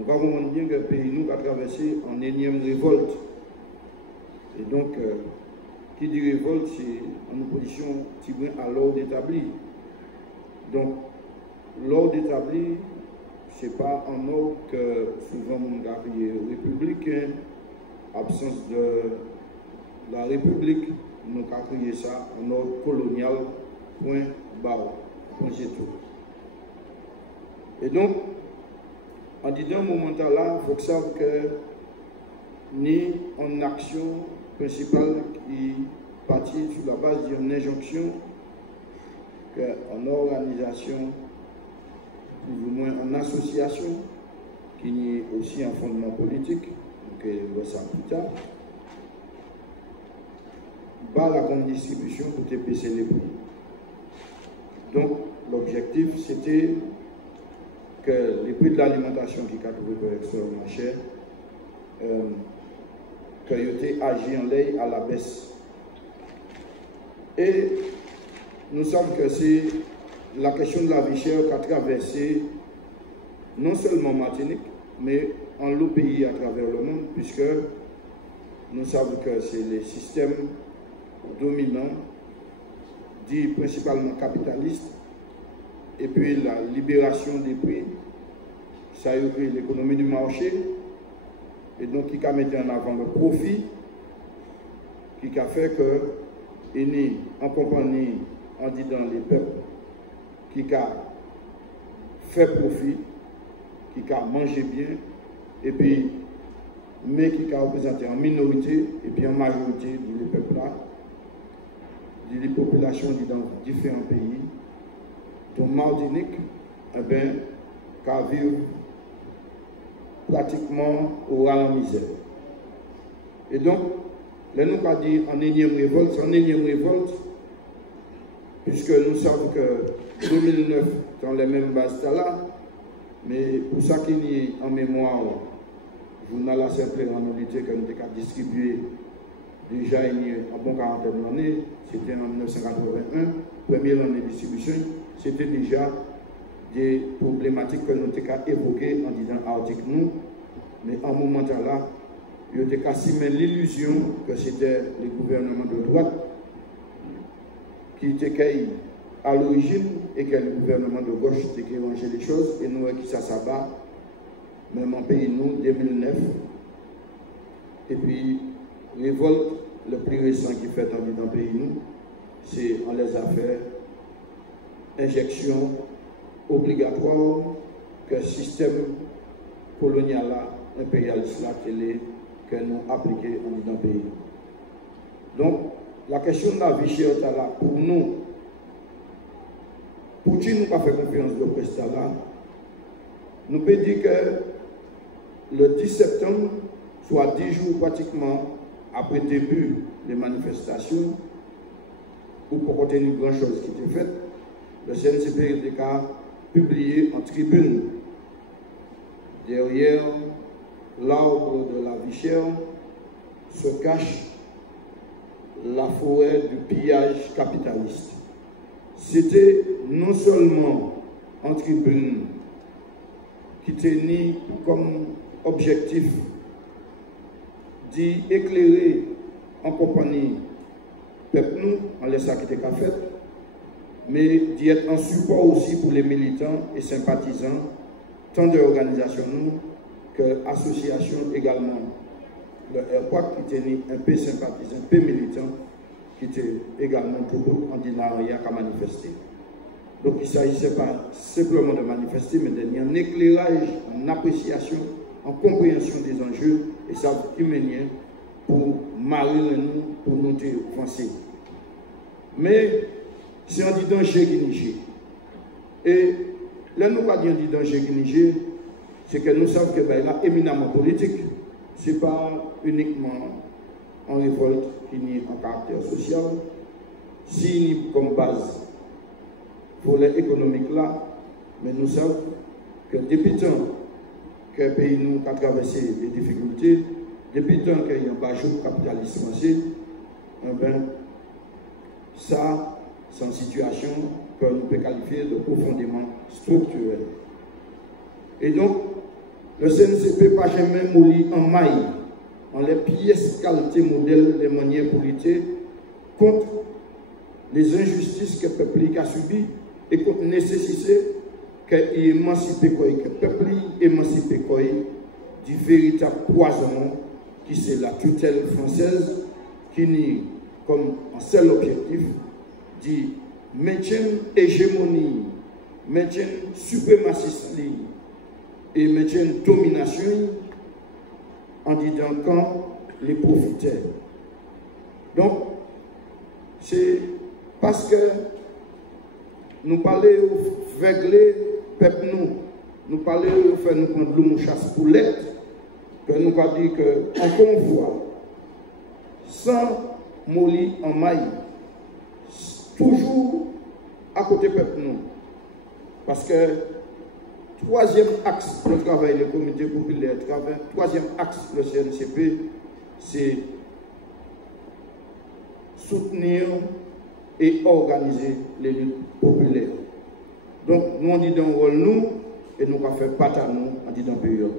nous avons bien que le pays nous a traversé en énième révolte. Et donc, qui dit révolte, c'est en opposition à l'ordre établi. Donc, l'ordre établi, ce n'est pas en ordre que souvent on a crié républicain, absence de la République, nous avons crié ça en ordre colonial, point barre, point c'est tout. Et donc, en disant moment là, il faut que ça que ni en action principale qui partit sur la base d'une injonction qu'en organisation, plus ou moins en association, qui est aussi un fondement politique, donc on voit ça plus tard, par la grande distribution pour baisser les prix. Donc l'objectif c'était que les prix de l'alimentation qui ont trouvé extrêmement cher, qu'ils aient agi en l'air à la baisse. Et nous savons que c'est la question de la vie chère qui a traversé non seulement Martinique, mais en l'autre pays à travers le monde, puisque nous savons que c'est les systèmes dominants, dits principalement capitalistes, et puis la libération des prix, ça a eu l'économie du marché, et donc qui a mis en avant le profit, qui a fait que, en compagnie, en disant les peuples, qui a fait profit, qui a mangé bien, et puis, mais qui a représenté en minorité, et puis en majorité, les peuples là, les populations dans différents pays, dont Martinique, eh bien, qui vivent pratiquement au ras en misère. Et donc, là, nous avons dit en énième révolte, puisque nous savons que 2009, dans les mêmes bases là, mais pour ça qu'il y ait en mémoire, le journal a simplement annualité que nous avons distribué déjà il y a en bon quarantaine d'années, c'était en 1981, première année de distribution, c'était déjà des problématiques que nous avons évoquées en disant article nous, mais en moment là, il y a cassé l'illusion que c'était les gouvernements de droite qui étaient à l'origine et que le gouvernement de gauche était qui rangeait les choses et nous qui ça s'abat, même en pays nous, 2009, et puis révolte le plus récent qui fait dans le pays nous, c'est en les affaires injection obligatoire que le système colonial impérialiste que nous appliquons dans le pays. Donc, la question de la vie chère là, pour nous, Poutine n'a pas fait confiance de prestat là, nous peut dire que le 10 septembre, soit 10 jours pratiquement après le début des manifestations, ou pour contenir grand-chose qui était fait, le CNCPRDK a publié en tribune derrière l'arbre de la vie chère se cache la forêt du pillage capitaliste. C'était non seulement en tribune qui tenait comme objectif d'y éclairer en compagnie peuple nous, en laissant qui était fait, mais d'y être en support aussi pour les militants et sympathisants, tant d'organisations nous que associations également. Le RPAC qui tenait un peu sympathisant, un peu militant, qui était également tout en dinaria qu'à manifester. Donc il ne s'agissait pas simplement de manifester, mais d'un éclairage, en appréciation, en compréhension des enjeux, et ça qui menait pour marier nous, pour nous avancer. Mais c'est un dit danger qui nige. Et là, nous pas dire danger qui nige, c'est que nous savons que ben, là, éminemment politique, ce n'est pas uniquement en révolte qui n'est en caractère social, si comme base pour l'économique là, mais nous savons que depuis tant que le pays nous a traversé des difficultés, depuis tant qu'il y a un bas capitalisme français, ben, ça, c'est une situation que nous pouvons qualifier de profondément structurelle. Et donc, Le CNCP pas jamais mouli en maille, en les pièces qualité modèle des manières pour lutter contre les injustices que le peuple a subies et contre la nécessité qu'il émancipe le peuple émancipe du véritable poison qui c'est la tutelle française qui nie comme un seul objectif du maintien hégémonie, maintien suprémaciste et maintien domination en disant quand les profiteurs. Donc, c'est parce que nous parlons régler peuple nous parlons faire nous prendre l'eau chasse pour l'être, que nous pas dire que en convoi, sans molly en maille, toujours à côté peuple nous. Parce que troisième axe de travail des comités populaires, troisième axe le CNCP, c'est soutenir et organiser les luttes populaires. Donc, nous on dit dans le rôle nous, et nous avons fait part à nous, on dit dans le période.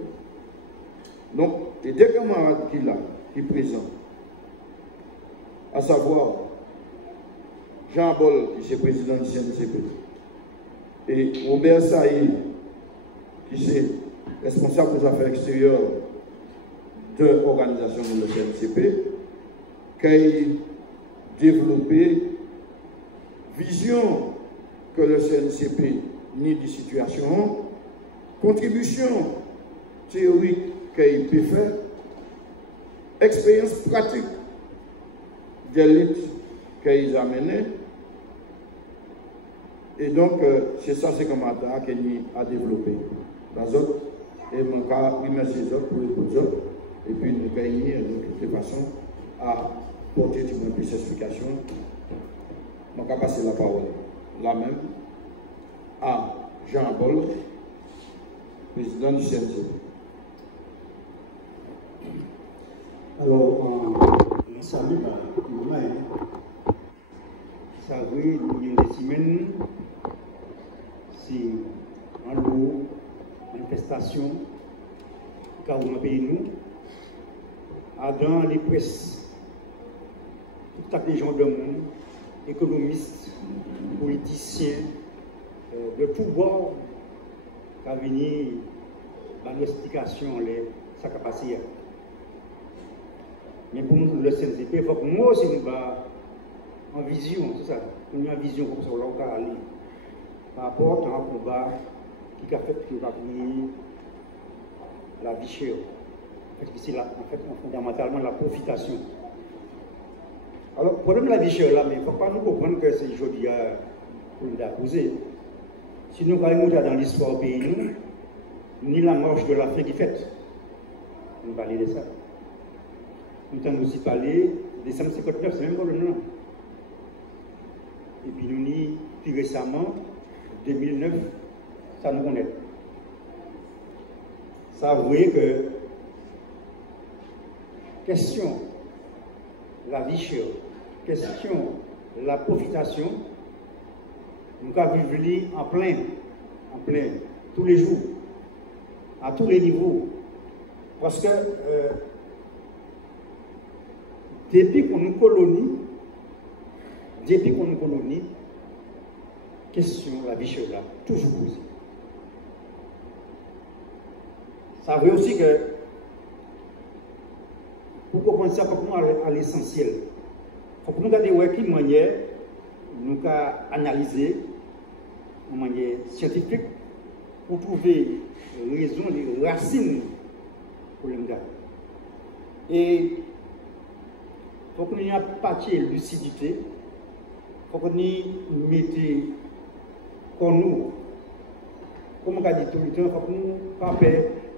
Donc, les deux camarades qui sont présents, à savoir Jean Bol, qui est président du CNCP, et Robert Saïd, qui est responsable des affaires extérieures de l'organisation de la CNCP, qui a développé vision que le CNCP nie de situation, contribution théorique qu'il peut faire, expérience pratique des luttes qu'ils ont menées. Et donc, c'est ça, c'est comme ça qu'il a développé. Les autres, et mon cas, remercier les autres pour les autres, et puis nous gagner de toutes les façons à porter une plus d'explication. Je vais passer la parole là même à Jean Bol, président du CNCP. Alors, je salue le moment. Ça veut dire des semaines, c'est en lot, manifestation, car on a payé nous, dans les presses, tout à fait gens de monde, économistes, politiciens, de tous bords, qui ont venu dans l'explication, sa capacité. Mais pour nous, le CNCP, il faut que moi aussi nous en vision, c'est ça, nous avons une vision comme ça, on aller par rapport à un combat qui a fait que nous avons gagné la vie chère. C'est en fait fondamentalement la profitation. Alors, le problème de la vie chère là, mais il ne faut pas nous comprendre que c'est aujourd'hui pour nous accuser. Si nous allons dans l'histoire du pays, ni la marche de la faim qui fait, nous parlons de ça. Nous avons aussi parlé de décembre 59, c'est même pas le nom. Et puis nous dit plus récemment, 2009, ça nous connaît. Ça vous voyez que question la vie chère, question la profitation, nous avons vécu en plein, tous les jours, à tous les niveaux. Parce que depuis qu'on nous colonie, question la vie chère là, toujours posée. Ça veut aussi que, pour comprendre ça, il faut à l'essentiel. Il faut que nous regardions de quelle manière nous analyser de manière scientifique pour trouver les raisons, les racines pour le gars. Et il faut que nous ayons partie de lucidité, il faut que nous mettions comme nous, comme on a dit tout le temps, il faut que nous ne pas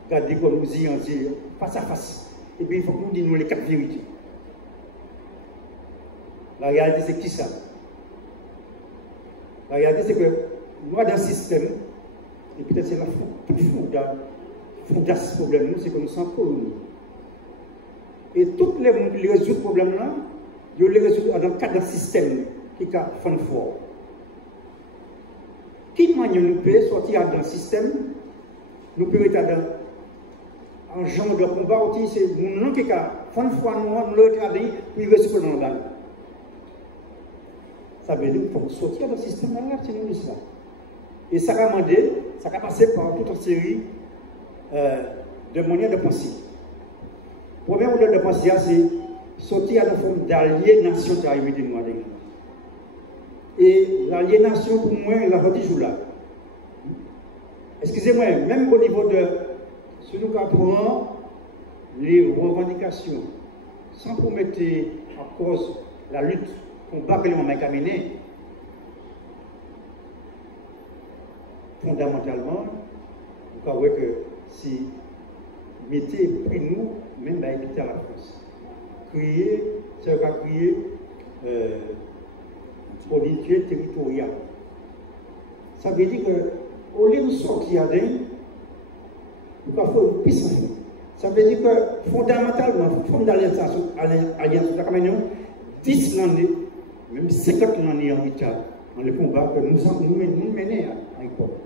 garder comme nous y en dire face à face. Et puis il faut que nous disions les quatre vérités. La réalité c'est qui ça? La réalité c'est que nous avons un système, et peut-être c'est la fond ce problème, c'est que nous sommes colonie. Et tous les gens qui résolvent ce problème-là, ils les résolvent dans le cadre d'un système qui est fond fort. Qui manière nous peut sortir d'un système, nous pouvons être un genre de combat aussi, c'est nous qui avons une fois nous le travail, puis il reste dans le bain. Ça veut dire qu'il faut sortir du système là, c'est nous ça. Et ça a demandé, ça a passé par toute une série de manières de penser. Le premier modèle de pensée, c'est sortir à la forme d'aliénation qui arrive de nous. Et l'aliénation, pour moi, elle a toujours là. Excusez-moi, même au niveau de ce que nous apprenons, les revendications, sans promettre en cause la lutte combat que l'on a menée, fondamentalement, vous croyez que si mettez pris nous, même à éviter à la France, créer, c'est va créer unité territoriale. Ça veut dire que au lieu de sortir d'un, nous avons fait une puissance. Ça veut dire que fondamentalement, il faut l'alliance de la Cameroun, 10 l'année, même 50 l'année en Italie, dans le combat que nous menons à l'époque.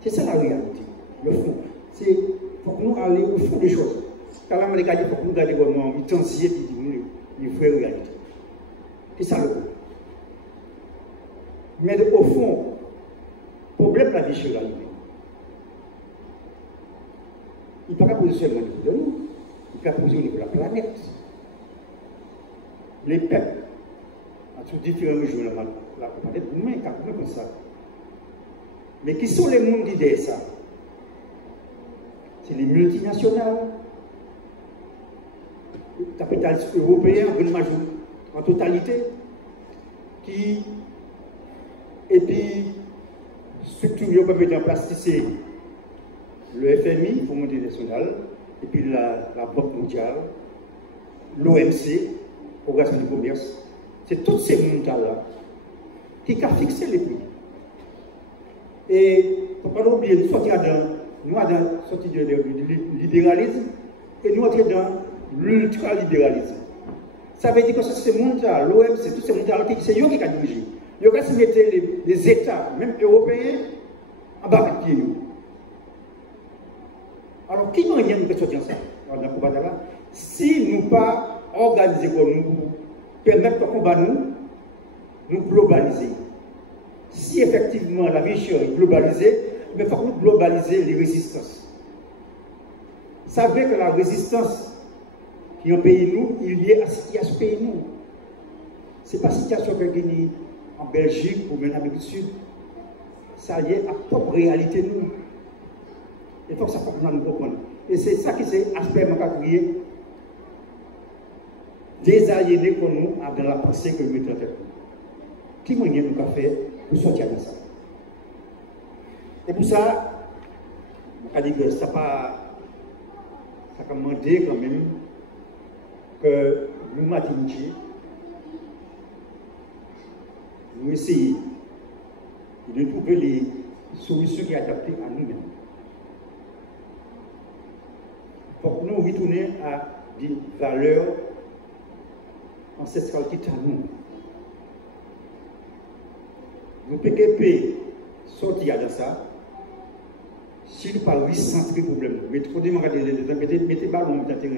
C'est ça la réalité, le fond. C'est pour nous aller au fond des choses. Quand la Amérique dit pour nous garder vraiment intensifier et diminuer les vraies réalités. C'est ça le fond. Mais au fond, le problème de la vie chez la humaine, il ne peut pas poser seulement au niveau de nous, il peut poser au niveau de la planète. Les peuples, à tous différents régions de la planète, humaine, comme ça. Mais qui sont les mondes d'idées, ça? C'est les multinationales, les capitalistes européens, en totalité, qui, et puis, structure qui peuvent mettre en place, c'est le FMI, le Fonds monétaire national, et puis la Banque mondiale, l'OMC, l'Organisation du commerce. C'est tous ces mondes-là qui ont fixé les prix. Et il ne faut pas oublier, nous sortir du libéralisme et nous entrer dans l'ultralibéralisme. Ça veut dire que c'est ce monde-là, l'OMC, tous ces mondes-là, c'est eux qui ont dirigé. Ils ont se mettre les États, même européens, en bas de pied. Alors, qui m'a dit que nous sortir ça dans le combat là? Si nous pas organiser comme nous, permettre le combat nous globaliser. Si effectivement la vie chère est globalisée, il faut que nous globaliser les résistances. Vous savez que la résistance qui est en pays nous, il y a à ce pays nous. Ce n'est pas la situation que nous en Belgique ou même en Amérique du Sud. Ça y est à propre réalité nous. Il faut que ça soit nous comprendre. Et c'est ça qui c'est aspect que crier désaliéner pour nous dans la pensée que nous mettons en tête. Qui moyen nous avons fait pour sortir de ça? Et pour ça, on a dit que ça a demandé quand même que nous Martiniquais, nous essayons de trouver les solutions qui sont adaptées à nous-mêmes. Pour nous retourner à des valeurs ancestrales qui sont à nous. Nous PKP sortir de ça, si nous ne pas recentrer le problème, mettez ballon dans le terrain.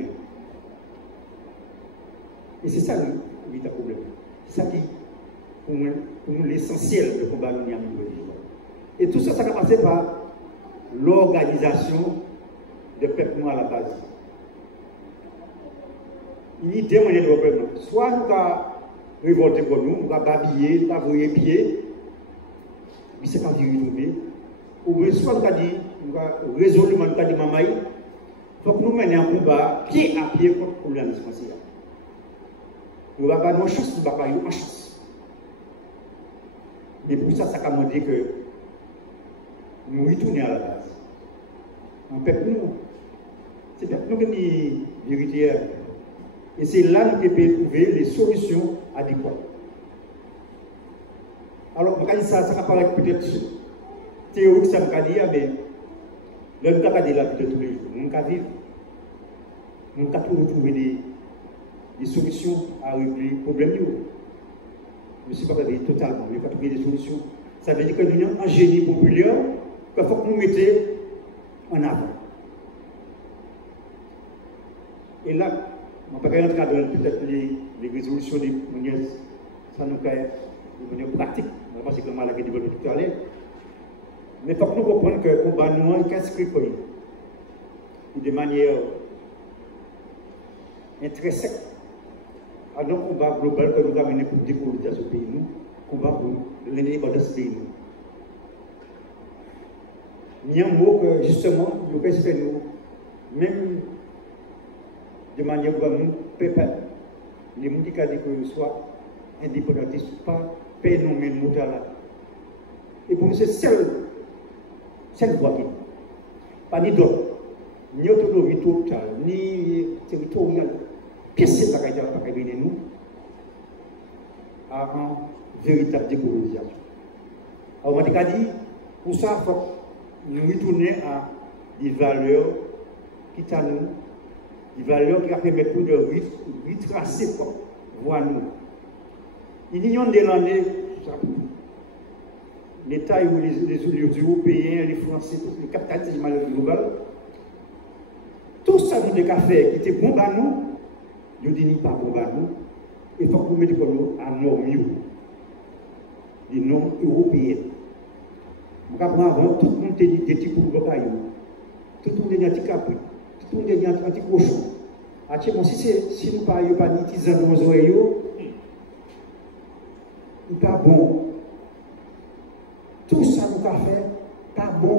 Et c'est ça le problème. C'est ça qui, pour nous, l'essentiel de combat de l'Union. Et tout ça, ça a passé par l'organisation de peuple à la base. Il y a deux manières de problème. Soit nous avons révolté pour nous, nous avons babillé, nous avons voyé pied. Puis c'est pas du retrouver. Ou soit nous avons dit, nous avons résolument dit, maman, il faut que nous menions un combat pied à pied contre le problème dispensaire. Nous n'avons pas de chance, nous n'avons pas eu de chance. Mais pour ça, ça a demandé que nous retournions à la base. En fait, nous, c'est peut-être nous qui sommes véritaires. Et c'est là que nous pouvons trouver les solutions adéquates. Alors, ça apparaît peut-être théorique, ça me dit, mais le nous avons la vie de tous les jours. Nous avons vivre. Nous avons trouver des solutions à régler les problèmes. Je ne suis pas regardé totalement, mais pas trouver des solutions. Ça veut dire que nous avons un génie populaire qu'il faut que nous mettions en avant. Et là, on ne peut pas rentrer dans peut-être les résolutions de manière, ça nous fait de manière pratique. On va passer comme la développé tout à l'heure. Mais il faut que nous comprenions que le combat nous est inscrit pour lui. De manière intrinsèque à nos combats global que nous avons mené pour décoloniser ce pays, nous, combat pour l'indépendance de ce pays. Il y a un mot que justement, nous pensons nous, même de manière où nous préparons les gens qui disent que nous soyons indépendantistes, pas phénomène moral. Et pour nous, c'est celle voie qui pas ni d'autres. Ni autonomie totale, ni territoriale, qu'est-ce que ça va venir nous à une véritable décolonisation. Alors, on m'a dit, pour ça, il faut nous retourner à des valeurs qui sont nous, des valeurs qui permettent de retracer, voir nous. L'Union des l'année, l'État où les Européens, les Français, les capitalistes global, tout ça nous devons faire qui était bon à nous, nous disons pas bon à nous, il faut que nous mettions à normes, des normes européennes. Nous avons tout le monde des petits coups de cailloux, tout le monde des petits capris, tout le monde des petits cochons. Si nous ne parlons pas de tisane dans nos oreilles, il n'est pas bon. Tout ça nous avons fait, pas bon.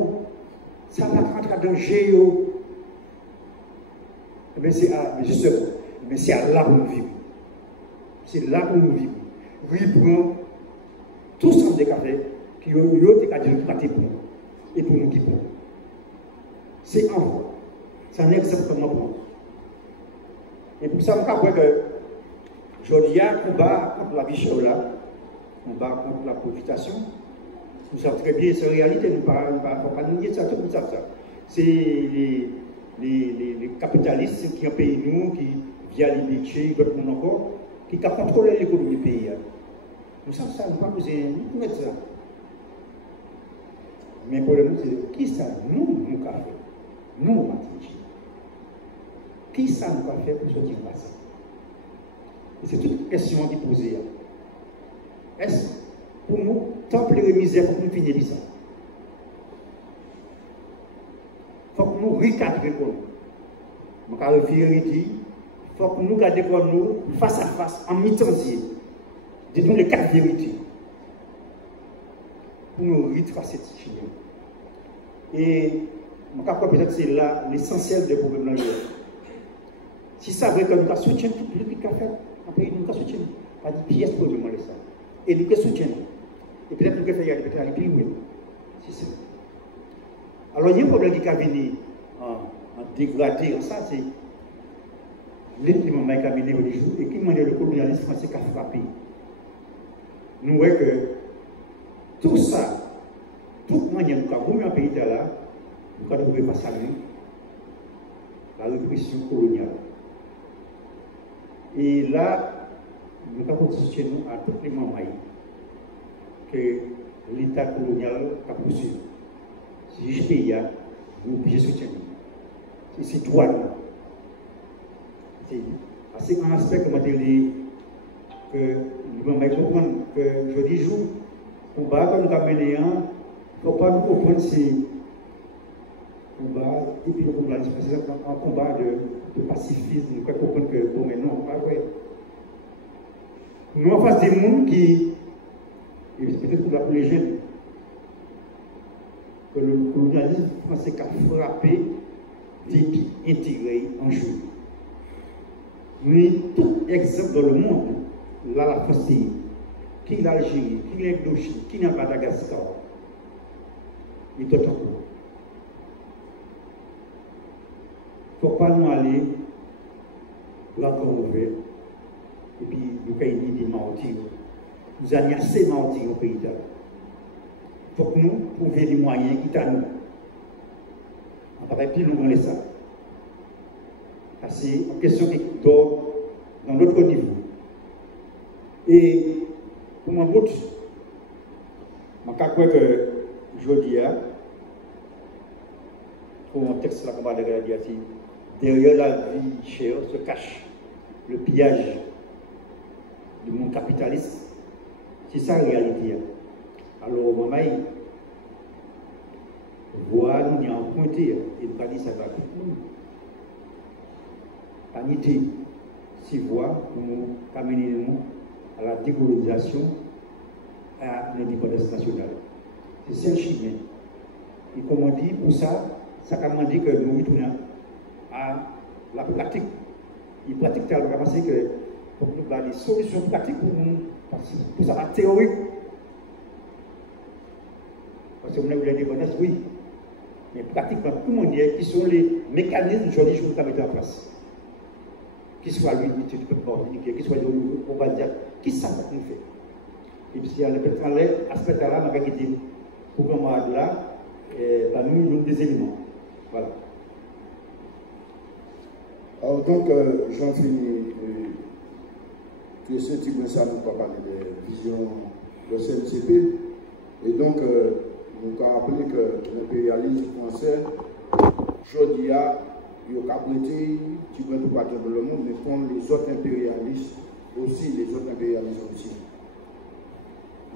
Ça va rentrer dans le géo. Mais c'est là où nous vivons. C'est là où nous vivons. Oui, prend tout ça des cafés qui ont eu des cas de pour nous et pour nous qui prend. C'est en voie. C'est un exemple comment prendre. Et pour ça, on croit que aujourd'hui, on combat contre la vie chère là, on combat contre la profitation. Nous savons très bien, c'est la réalité, nous ne pouvons pas nous dire ça, tout ça. C'est les capitalistes qui ont payé nous, qui, via les métiers, d'autres monde encore, qui ont contrôlé l'économie du pays. Nous savons ça, nous ne pouvons pas mettre ça. Mais le problème, c'est qui ça nous avons fait? Nous, nous avons fait. Qui ça nous a fait pour sortir de ça? C'est toute une question qui est posée. Est-ce pour nous, tant que les misères, il faut que nous finissions ça? Il faut que nous recadrions. Nous avons il faut que nous gardions nous face à face, en mi-temps-cier. Disons les quatre vérités. Pour nous retracer ce chemin. Et je crois que peut-être c'est là l'essentiel des problèmes. Si ça veut que nous soutiennent tout le monde qui a fait, après nous soutiennent. Pas de pièces pour demander ça. Et nous soutiennent. Et peut-être nous pouvons faire peut-être plus loin. C'est ça. Alors il y a un problème qui a venu en dégradé, ça c'est l'intimement qui a venu au jour et qui m'a dit le colonialisme français qui a frappé. Nous voyons que tout ça, toute manière nous avons mis un pays là, nous avons trouvé face à lui, la répression coloniale. Et là, nous avons soutenu à tous les membres que l'État colonial a poursuivi. Si je paye, nous obligés de soutenir. C'est toi. C'est un aspect que je dis que nous devons comprendre que je dis jour, pour que nous avons mené, il ne faut pas nous comprendre si combat, et puis le combat, c'est un combat de pacifisme, nous devons comprendre que, bon, mais non, pas vrai. Nous en face des gens qui, et peut-être pour les jeunes, que le colonialisme français a frappé des pays intégrés en jeu. Nous tout exemple dans le monde, là, la France, qui est l'Algérie, qui est l'Indochine, qui est Madagascar, et d'autres encore. Il ne faut pas nous aller l'encore ouvert, et puis nous avons des mentir. Nous avons assez menti au pays d'Al. Il faut que nous trouvions des moyens qui sont à nous. On ne peut plus nous demander ça. C'est une question qui dort dans notre niveau. Et pour mon bout, je crois que je dis, pour mon texte là qu'on va dire, derrière la vie chère se cache le pillage du monde capitaliste. C'est ça la réalité. Alors, maman, voir nous y en pointer et nous dire ça va tout le monde. Panité, si voix pour nous amener à la décolonisation, à l'indépendance nationale. C'est celle chemin. Et comme on dit, pour ça, ça dit que nous retournons à la pratique. Il pratique tellement parce que pour nous avoir des solutions pratiques pour ça, la théorique. Parce que nous avons l'indépendance, oui. Mais pratiquement, tout le monde dit qui sont les mécanismes aujourd'hui que nous avons mis en place. Qu'il soit l'unité du peuple organique, qu'il soit on va dire, qui ça va nous faire. Et puis, dans l'aspect-là, on va quitter pour programme là, nous des éléments. Voilà. Alors, donc, j'en finis. Christian Tigouessa nous va parler de vision de CNCP. Et donc, nous avons rappelé que l'impérialisme français, aujourd'hui, il a prêté, tu peux tout partir dans le monde, mais comme les autres impérialistes aussi, les autres impérialistes aussi.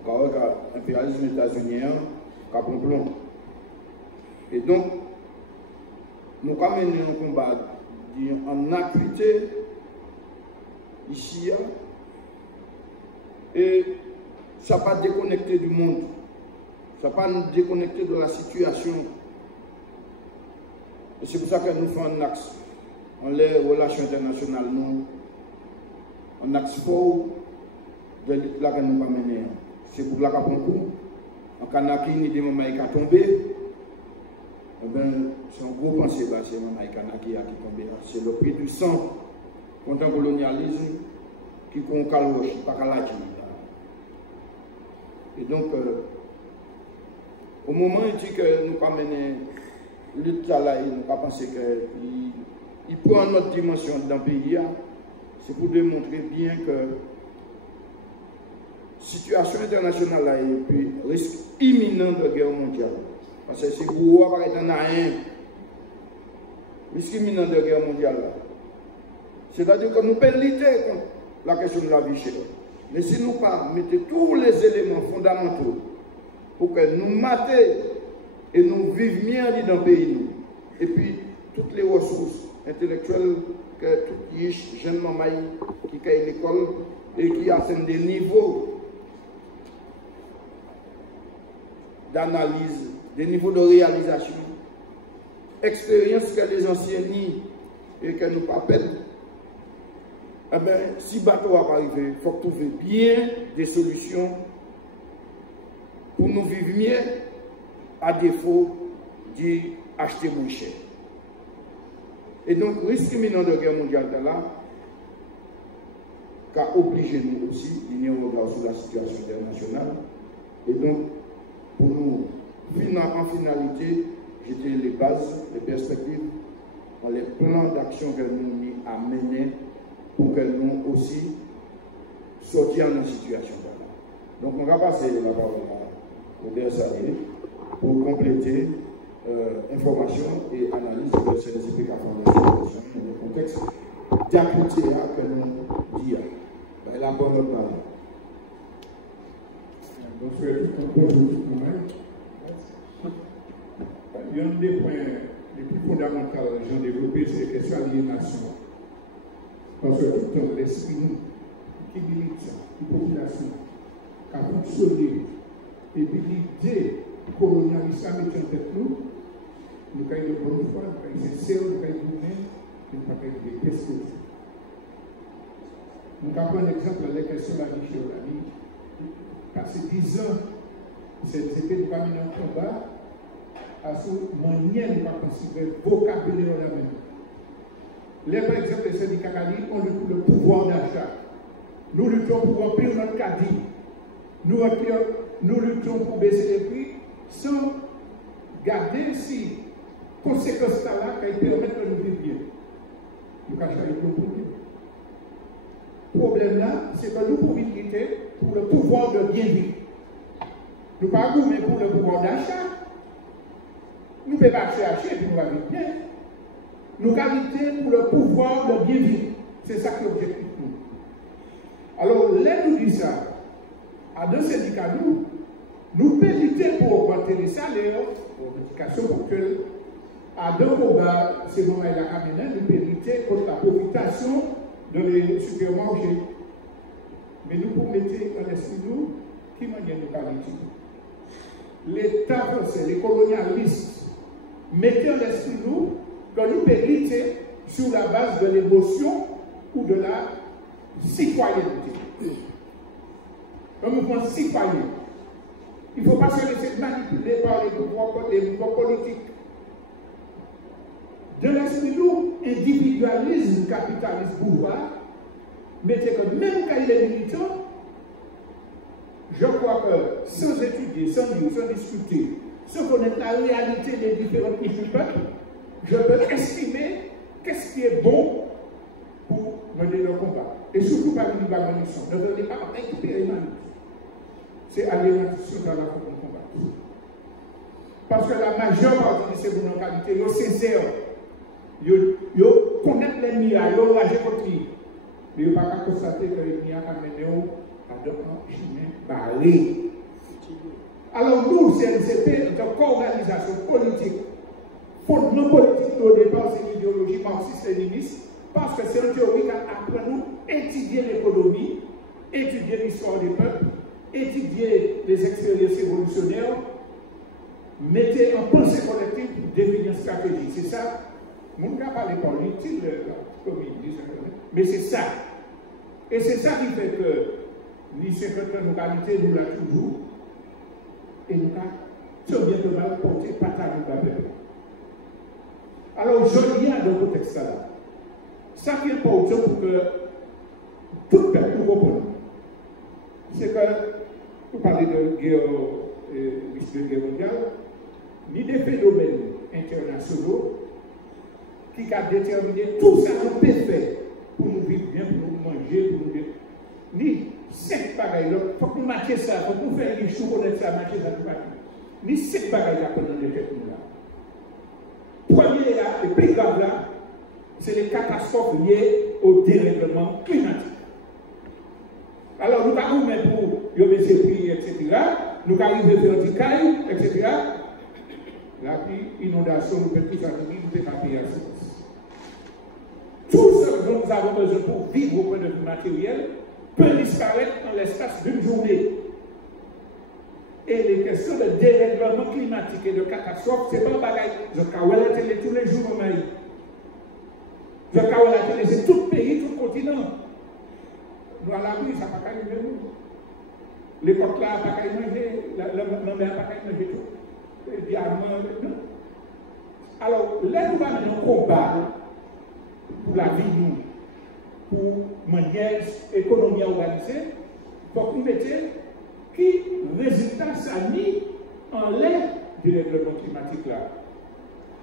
Donc, l'impérialisme états-unien, cap en plomb. Et donc, nous avons mené un combat en acuité ici, et ça n'a pas déconnecté du monde, ça n'a pas déconnecté de la situation. Et c'est pour ça que nous faisons un axe, en les relations internationales, nous, un axe fort de là que nous pas mener. C'est pour là qu'on prend coup, en Kanaki, ni des moments qui a tombé. C'est un gros pensée, c'est Mamaï Kanaki qui tombé. C'est le prix du sang contre le colonialisme qui compte Kaloche, pas Kalaki. Et donc, au moment où il dit que nous avons mené l'État là, nous avons pensé qu'il prend notre dimension dans le pays, c'est pour démontrer bien que la situation internationale là, et puis risque imminent de guerre mondiale. Parce que c'est pour apparaître en rien. Risque imminent de guerre mondiale. C'est-à-dire que nous pouvons lutter contre la question de la vie chère. Mais si nous pas mettons tous les éléments fondamentaux pour que nous mations et nous vivions mieux dans le pays, et puis toutes les ressources intellectuelles que tout les jeunes mamans qui caillent l'école et qui atteignent des niveaux d'analyse, des niveaux de réalisation, expérience que les anciens nient et que nous pas appellent. Eh bien, si le bateau va arriver, il faut trouver bien des solutions pour nous vivre mieux, à défaut d'acheter moins cher. Et donc, risque imminent de guerre mondiale là, qui a obligé nous aussi d'ignorer regard sur la situation internationale. Et donc, pour nous, en finalité, jeter les bases, les perspectives, les plans d'action que nous avons menés pour que nous aussi sortions dans cette situation. Donc, on va passer la parole au DSAD pour compléter information et analyse de ces explications dans le contexte d'acuité que nous disons. La parole est l'un des points les plus fondamentaux que j'ai développé, c'est la question de l'aliénation. Parce que tout le temps, l'esprit qui milite, qui population, qui a fonctionné, et puis l'idée colonialiste met en tête nous avons de bonne foi, nous avons sincère, nous avons humain, nous avons des perspectives. Nous avons un exemple de la question de la vie chère. Passé 10 ans, c'était nous avons un combat à ce manière de considérer le vocabulaire la même. Là, par exemple, les syndicats ont le pouvoir d'achat. Nous luttons pour remplir notre caddie. Nous luttons pour baisser les prix sans garder si conséquences là qui permettent de nous vivre bien. Nous cachons les problèmes. Le problème là, c'est que nous pouvons lutter pour le pouvoir de bien vivre. Nous ne pouvons pas gouverner pour le pouvoir d'achat. Nous ne pouvons pas acheter et nous allons vivre bien. nous qualités pour le pouvoir de bien vivre. C'est ça qui est l'objectif nous. Alors, là, nous disons ça, à deux syndicats, nous militons pour augmenter les salaires, pour l'éducation ponctuelle. À deux combats, c'est nous, la caméra, nous militons contre la profitation de les supermarchés. Mais nous pouvons mettre en esprit nous, qui manière de qualité. L'État français, les colonialistes, mettez en esprit nous que nous militons sur la base de l'émotion ou de la citoyenneté. Un mouvement citoyen. Il ne faut pas se laisser manipuler par les mouvements politiques. De l'esprit nous, individualisme capitaliste bourgeois, mettez que même quand il est militant, je crois que sans étudier, sans lire, sans discuter, sans connaître la réalité des différentes niches du peuple, je peux estimer qu'est-ce qui est bon pour mener le combat. Et surtout par une munition. Ne venez pas récupérer ma munition. C'est aller dans la combat. Parce que la majeure partie de ces bonnes qualités, ils sont sincères. Ils connaissent l'ennemi, ils ont lâché contre lui. Mais ils ne peuvent pas constater que l'ennemi a mené à un chemin barré. Alors nous, CNCP, en tant qu'organisation politique, fondement politique au départ, c'est l'idéologie marxiste-léniniste, parce que c'est une théorie qui apprend nous étudier l'économie, étudier l'histoire des peuples, étudier les expériences évolutionnaires, mettez en pensée collective pour définir une stratégie. C'est ça. Mon cas parle par l'utile, comme il dit, mais c'est ça. Et c'est ça qui fait que les secrétaires de qualité nous l'a toujours. Et nous avons bien de mal porté patate de la. Alors, je viens dans le contexte là. Ça qui est important pour que tout le peuple nous comprenne, c'est que, vous parlez de guerre, de guerre mondiale, ni des phénomènes internationaux qui ont déterminé tout ça qu'on peut faire pour nous vivre bien, pour nous manger, pour nous vivre. Ni 5 bagailles, il faut que nous marchions ça, il faut que nous fassions des choux, connaître ça, marcher ça, tout partout. Ni 5 bagailles là, pendant les têtes là. Premier là, le plus grave là, c'est les catastrophes liées au dérèglement climatique. Alors, nous avons même pour y ces prix, etc. Nous avons arrivé à faire des cailles, etc. La pluie, inondation, nous pouvons tout ça, nous pouvons payer à ça. Tout ce dont nous avons besoin pour vivre au point de vue matériel peut disparaître en l'espace d'une journée. Et les questions de dérèglement climatique et de catastrophe, ce n'est pas un bagage. Je vois la télé tous les jours au Mali. Je vois la télé, c'est tout pays, tout continent. Nous, à la rue, ça n'a pas qu'à nous. Les portes là, pas qu'à manger, la mère n'a pas qu'à manger tout. Les diamants, non. Alors, là, nous allons nous combat pour la vie, nous, pour manière économie organisée, pour nous mettre qui résultat ça mis en l'air du règlement climatique là.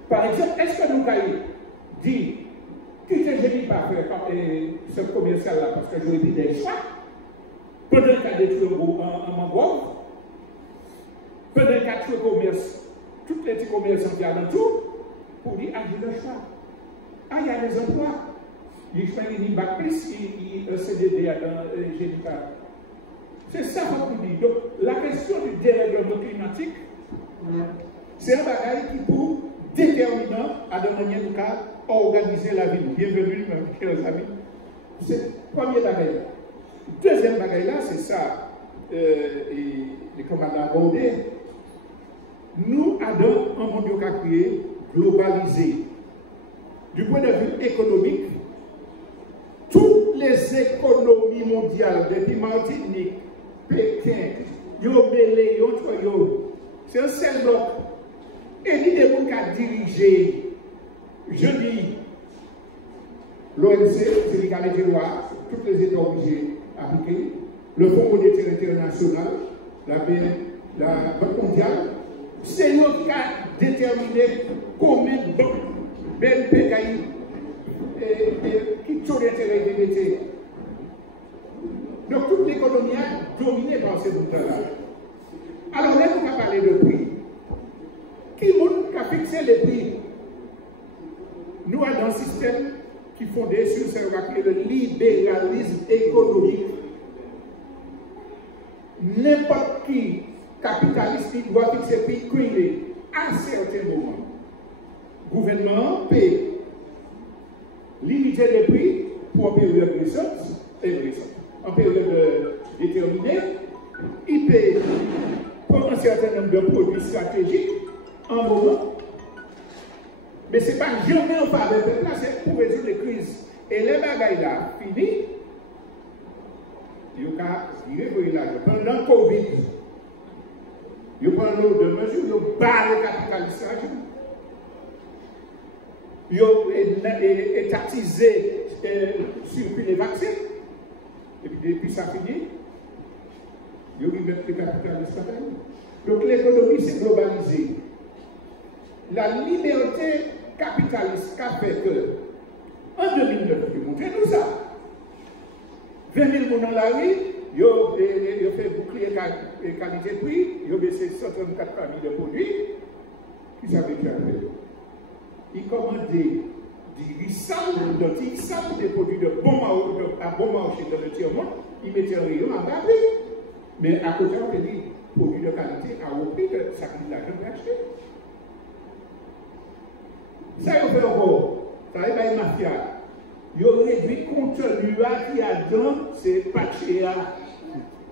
Par exemple, est-ce que nous avons dit que je ne pas faire ce commercial là parce que j'aurais dit des choix, peut-être qu'à détruire un mangrove, peut-être qu'à tuer commerce, tous les petits commerçants qui ont tout, pour dire agir le choix. Ah, il y a des emplois. Il fait une bac plus, il CDD dans Génical. C'est ça qu'on dit. Donc, la question du dérèglement climatique, c'est un bagage qui pour déterminant à de manière de organiser la vie. Bienvenue, mes chers amis. C'est le premier bagage. Deuxième bagage là, c'est ça. Et comme on a abordé, nous avons un monde qui a créé, globalisé. Du point de vue économique, toutes les économies mondiales, depuis Martinique, Pékin, c'est un seul bloc. Et l'idée pour qu'à diriger, je dis, l'OMC, c'est l'égalité de loi, tous les États obligés d'appliquer, le Fonds monétaire international, la Banque mondiale, c'est eux qui a déterminé combien de BNP qui sont d'intérêt de métier. Donc toute l'économie est dominée par ces montants-là. Alors là, on va parler de prix. Qui a fixé les prix? nous avons un système qui est fondé sur ce qu'on appelle le libéralisme économique. N'importe qui capitaliste qui doit fixer prix qu'il à un certain moment. Le gouvernement peut limiter les prix pour une période récente, en période déterminée. Il peut prendre un certain nombre de produits stratégiques en moment. Mais ce n'est pas jamais en faveur de peuple, c'est pour résoudre les crises. Et les bagailles là, fini, il y a pendant le Covid, il y a pas de mesures, il y a barre le capitalisme. Il y a étatisé sur les vaccins. Et puis depuis ça finit, il y a mis le capitalisme. Donc l'économie s'est globalisée. La liberté capitaliste a fait que, en 2009, je montre tout ça. 20 000 personnes dans la rue, ils ont fait bouclier qualité prix, ils ont baissé 134 familles de produits. Qui savait faire? Ils commandaient des risales, des produits de à bon marché dans le tiers-monde, ils mettaient un rayon en bas prix. Mais à côté, on dit produits de qualité à haut prix, ça coûte l'argent pour acheter. Ça, il fait encore. Ça, il va y mafia. Il réduit le contenu qui a dans ces patchés.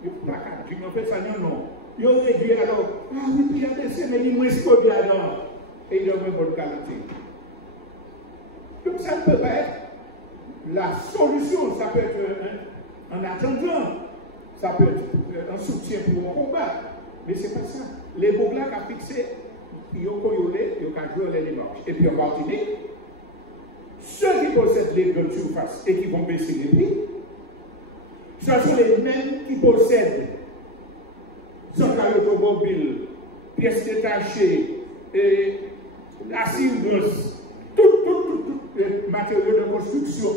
Il n'a fait ça, non. Il réduit alors. Ah oui, puis il y a des semaines, il moins de là-dedans. Et il a une bonne qualité. Donc ça ne peut pas être la solution. Ça peut être en attendant. Ça peut être un soutien pour un combat. Mais ce n'est pas ça. Les Bouglas qui ont fixé, ils ont joué les démarches. Et puis en Martinique, ceux qui possèdent les grandes surfaces et qui vont baisser les prix, ce sont les mêmes qui possèdent centrales automobiles, pièces détachées, assurances, tout les matériaux de construction,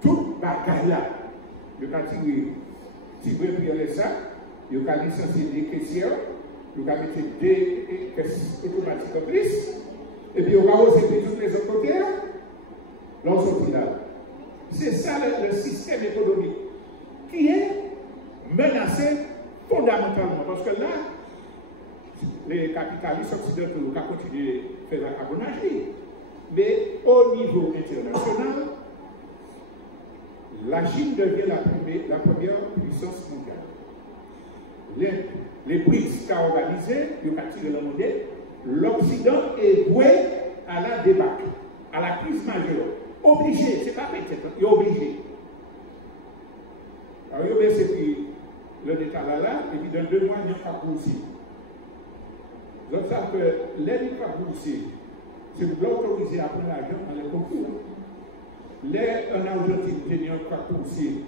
tout bagaille là. Le cas si vous voulez ça, il y a licencier des caissières, il y a mettre des caisses automatiques en plus, et puis il y a aussi tous les autres côtés. C'est ça le système économique qui est menacé fondamentalement. Parce que là, les capitalistes occidentaux ont continué à faire la carbonagie. Mais au niveau international, la Chine devient la première puissance mondiale. Les BRICS ont organisé, ils ont tiré le modèle. L'Occident est voué à la débâcle, à la crise majeure. Obligé, c'est pas peut-être, il est obligé. Alors, il a baissé le détail là, et puis dans 2 mois, il n'y a pas boursier. Donc, ça que l'aide n'est pas boursier. C'est vous l'autoriser à prendre l'argent dans les concours. L'aide en Argentine, il n'y a pas boursier.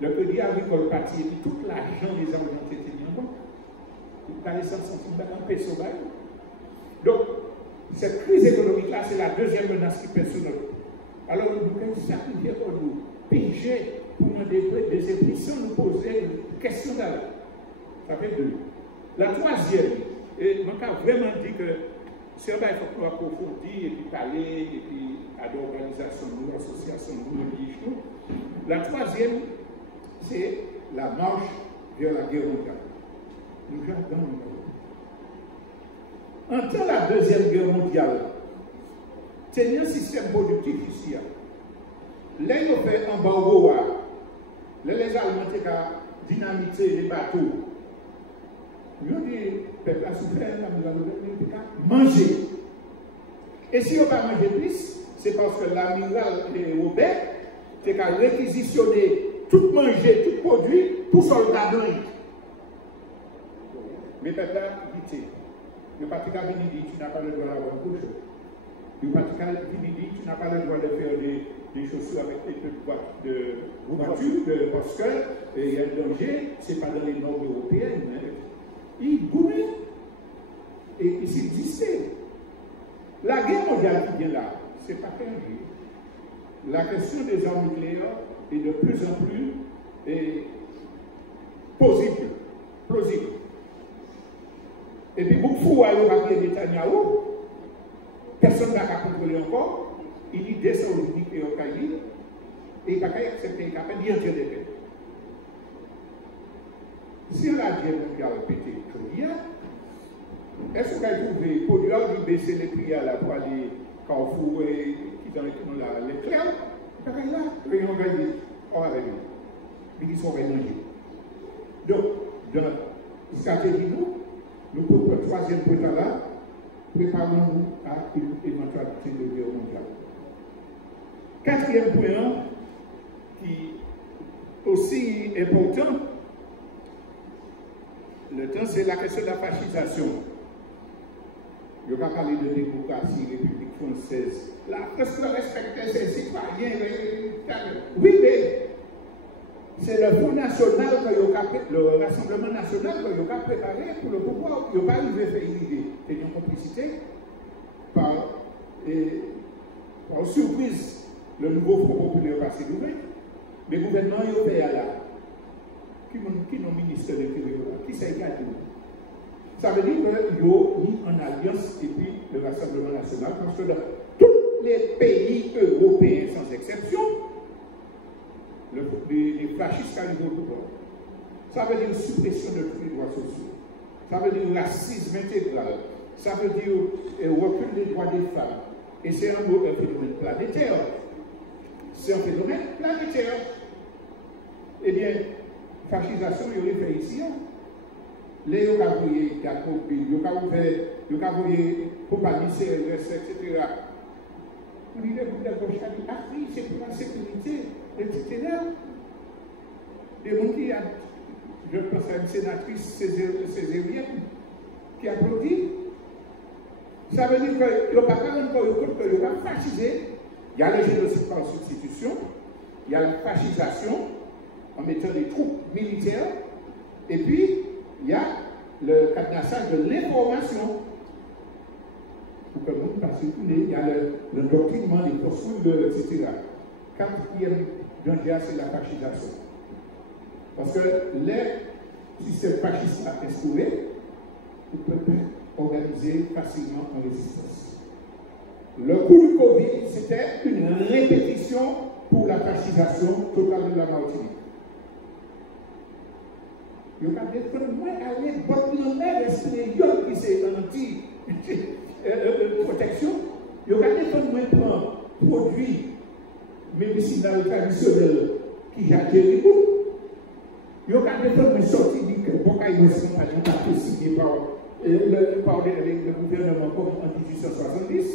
Le crédit agricole parti, et puis tout l'argent des Argentins était mis en banque. Vous allez s'en sortir dans un peso. Donc, cette crise économique-là, c'est la deuxième menace qui pèse sur notre. Alors, nous avons sacrifié pour nous piger pour nous des éprits sans nous poser une question d'alors. Ça fait 2. La troisième, et je vais vraiment dire que c'est un bail qu'il faut approfondir et puis parler, et puis à l'organisation, l'association, nous. La troisième, c'est la marche vers la guerre mondiale. Nous j'attends. Entre la Deuxième Guerre mondiale, c'est un système productif ici. Là, ils ont fait un embargo. Les Allemands ont dynamité les bateaux. Ils ont dit, peuple a souffert, nous allons manger. Et si on ne va pas manger plus, c'est parce que l'amiral Robert a réquisitionné tout manger, tout produit pour soldats blancs. Mais peuple a dit, il n'y a pas de cas tu n'as pas le droit d'avoir une couche. Il n'y a pas de cas tu n'as pas le droit de faire des chaussures avec des voitures, parce qu'il y a un danger, ce n'est pas dans les normes européennes. Il goûtait. Et il s'existait. La guerre mondiale qui vient là, ce n'est pas perdu. La question des armes nucléaires est de plus en plus plausible. Et puis, beaucoup à Netanyahu, personne n'a qu'à contrôler encore. il descend au limite et au cahier, et il n'a pas accepté, il n'a pas dit entier de paix. Si on a dit qu'on a répété que est-ce qu'on a trouvé, pour lui baisser les prix à la pour aller Carrefour et qui dans les clés, pareil là, et on va dire, on va dire, ils sont mangés. Donc, dans la stratégie, nous pour le troisième point là, préparons-nous à une éventualité de guerre mondiale. Quatrième point, qui est aussi important, le temps, c'est la question de la fascisation. Je vais parler de démocratie, République française. La France respecte ses citoyens. Oui, mais c'est le Front National, le Rassemblement National que vous avez préparé pour le pouvoir. Il n'y a pas arrivé à faire une idée. C'est une complicité. Par surprise, le nouveau Front populaire passé d'ouvert. Mais le gouvernement, il a fait là. Qui est le ministre de l'Intérieur? Qui s'est gardé? Ça veut dire qu'il y a mis en alliance et puis le Rassemblement National, parce que dans tous les pays européens, sans exception, les fascistes arrivent au pouvoir. Ça veut dire suppression de tous les droits sociaux. Ça veut dire racisme intégral. Ça veut dire recul des droits des femmes. Et c'est un phénomène planétaire. C'est un phénomène planétaire. Eh bien, fascisation, il y a fait ici. Les gens qui ont vu Jacobi, les gens qui ont vu compagnie CRS, etc. Vous dites, vous êtes gauche, oui, c'est pour la sécurité, etc. Et mon qui a, je pense à une sénatrice césarienne qui applaudit. Ça veut dire qu'il n'y a pas de fascisé. Il y a le génocide par substitution, il y a la fascisation en mettant des troupes militaires, et puis il y a le cadenassage de l'information. Pour que le monde passe il y a le doctrinement des postures, etc. Quatrième danger, c'est la fascisation. Parce que les systèmes fascistes à instaurer, vous pouvez organiser facilement en résistance. Le coup du Covid, c'était une répétition pour la fascisation totale de la Martinique. Il y a des fois, aller bonnement l'extérieur qui c'est anti-protection. Il y a des fois, prendre produits médicinaux traditionnels qui attirent beaucoup. Il y a des fois, sortir du que pour qu'il ne pas signé par le gouvernement en 1870.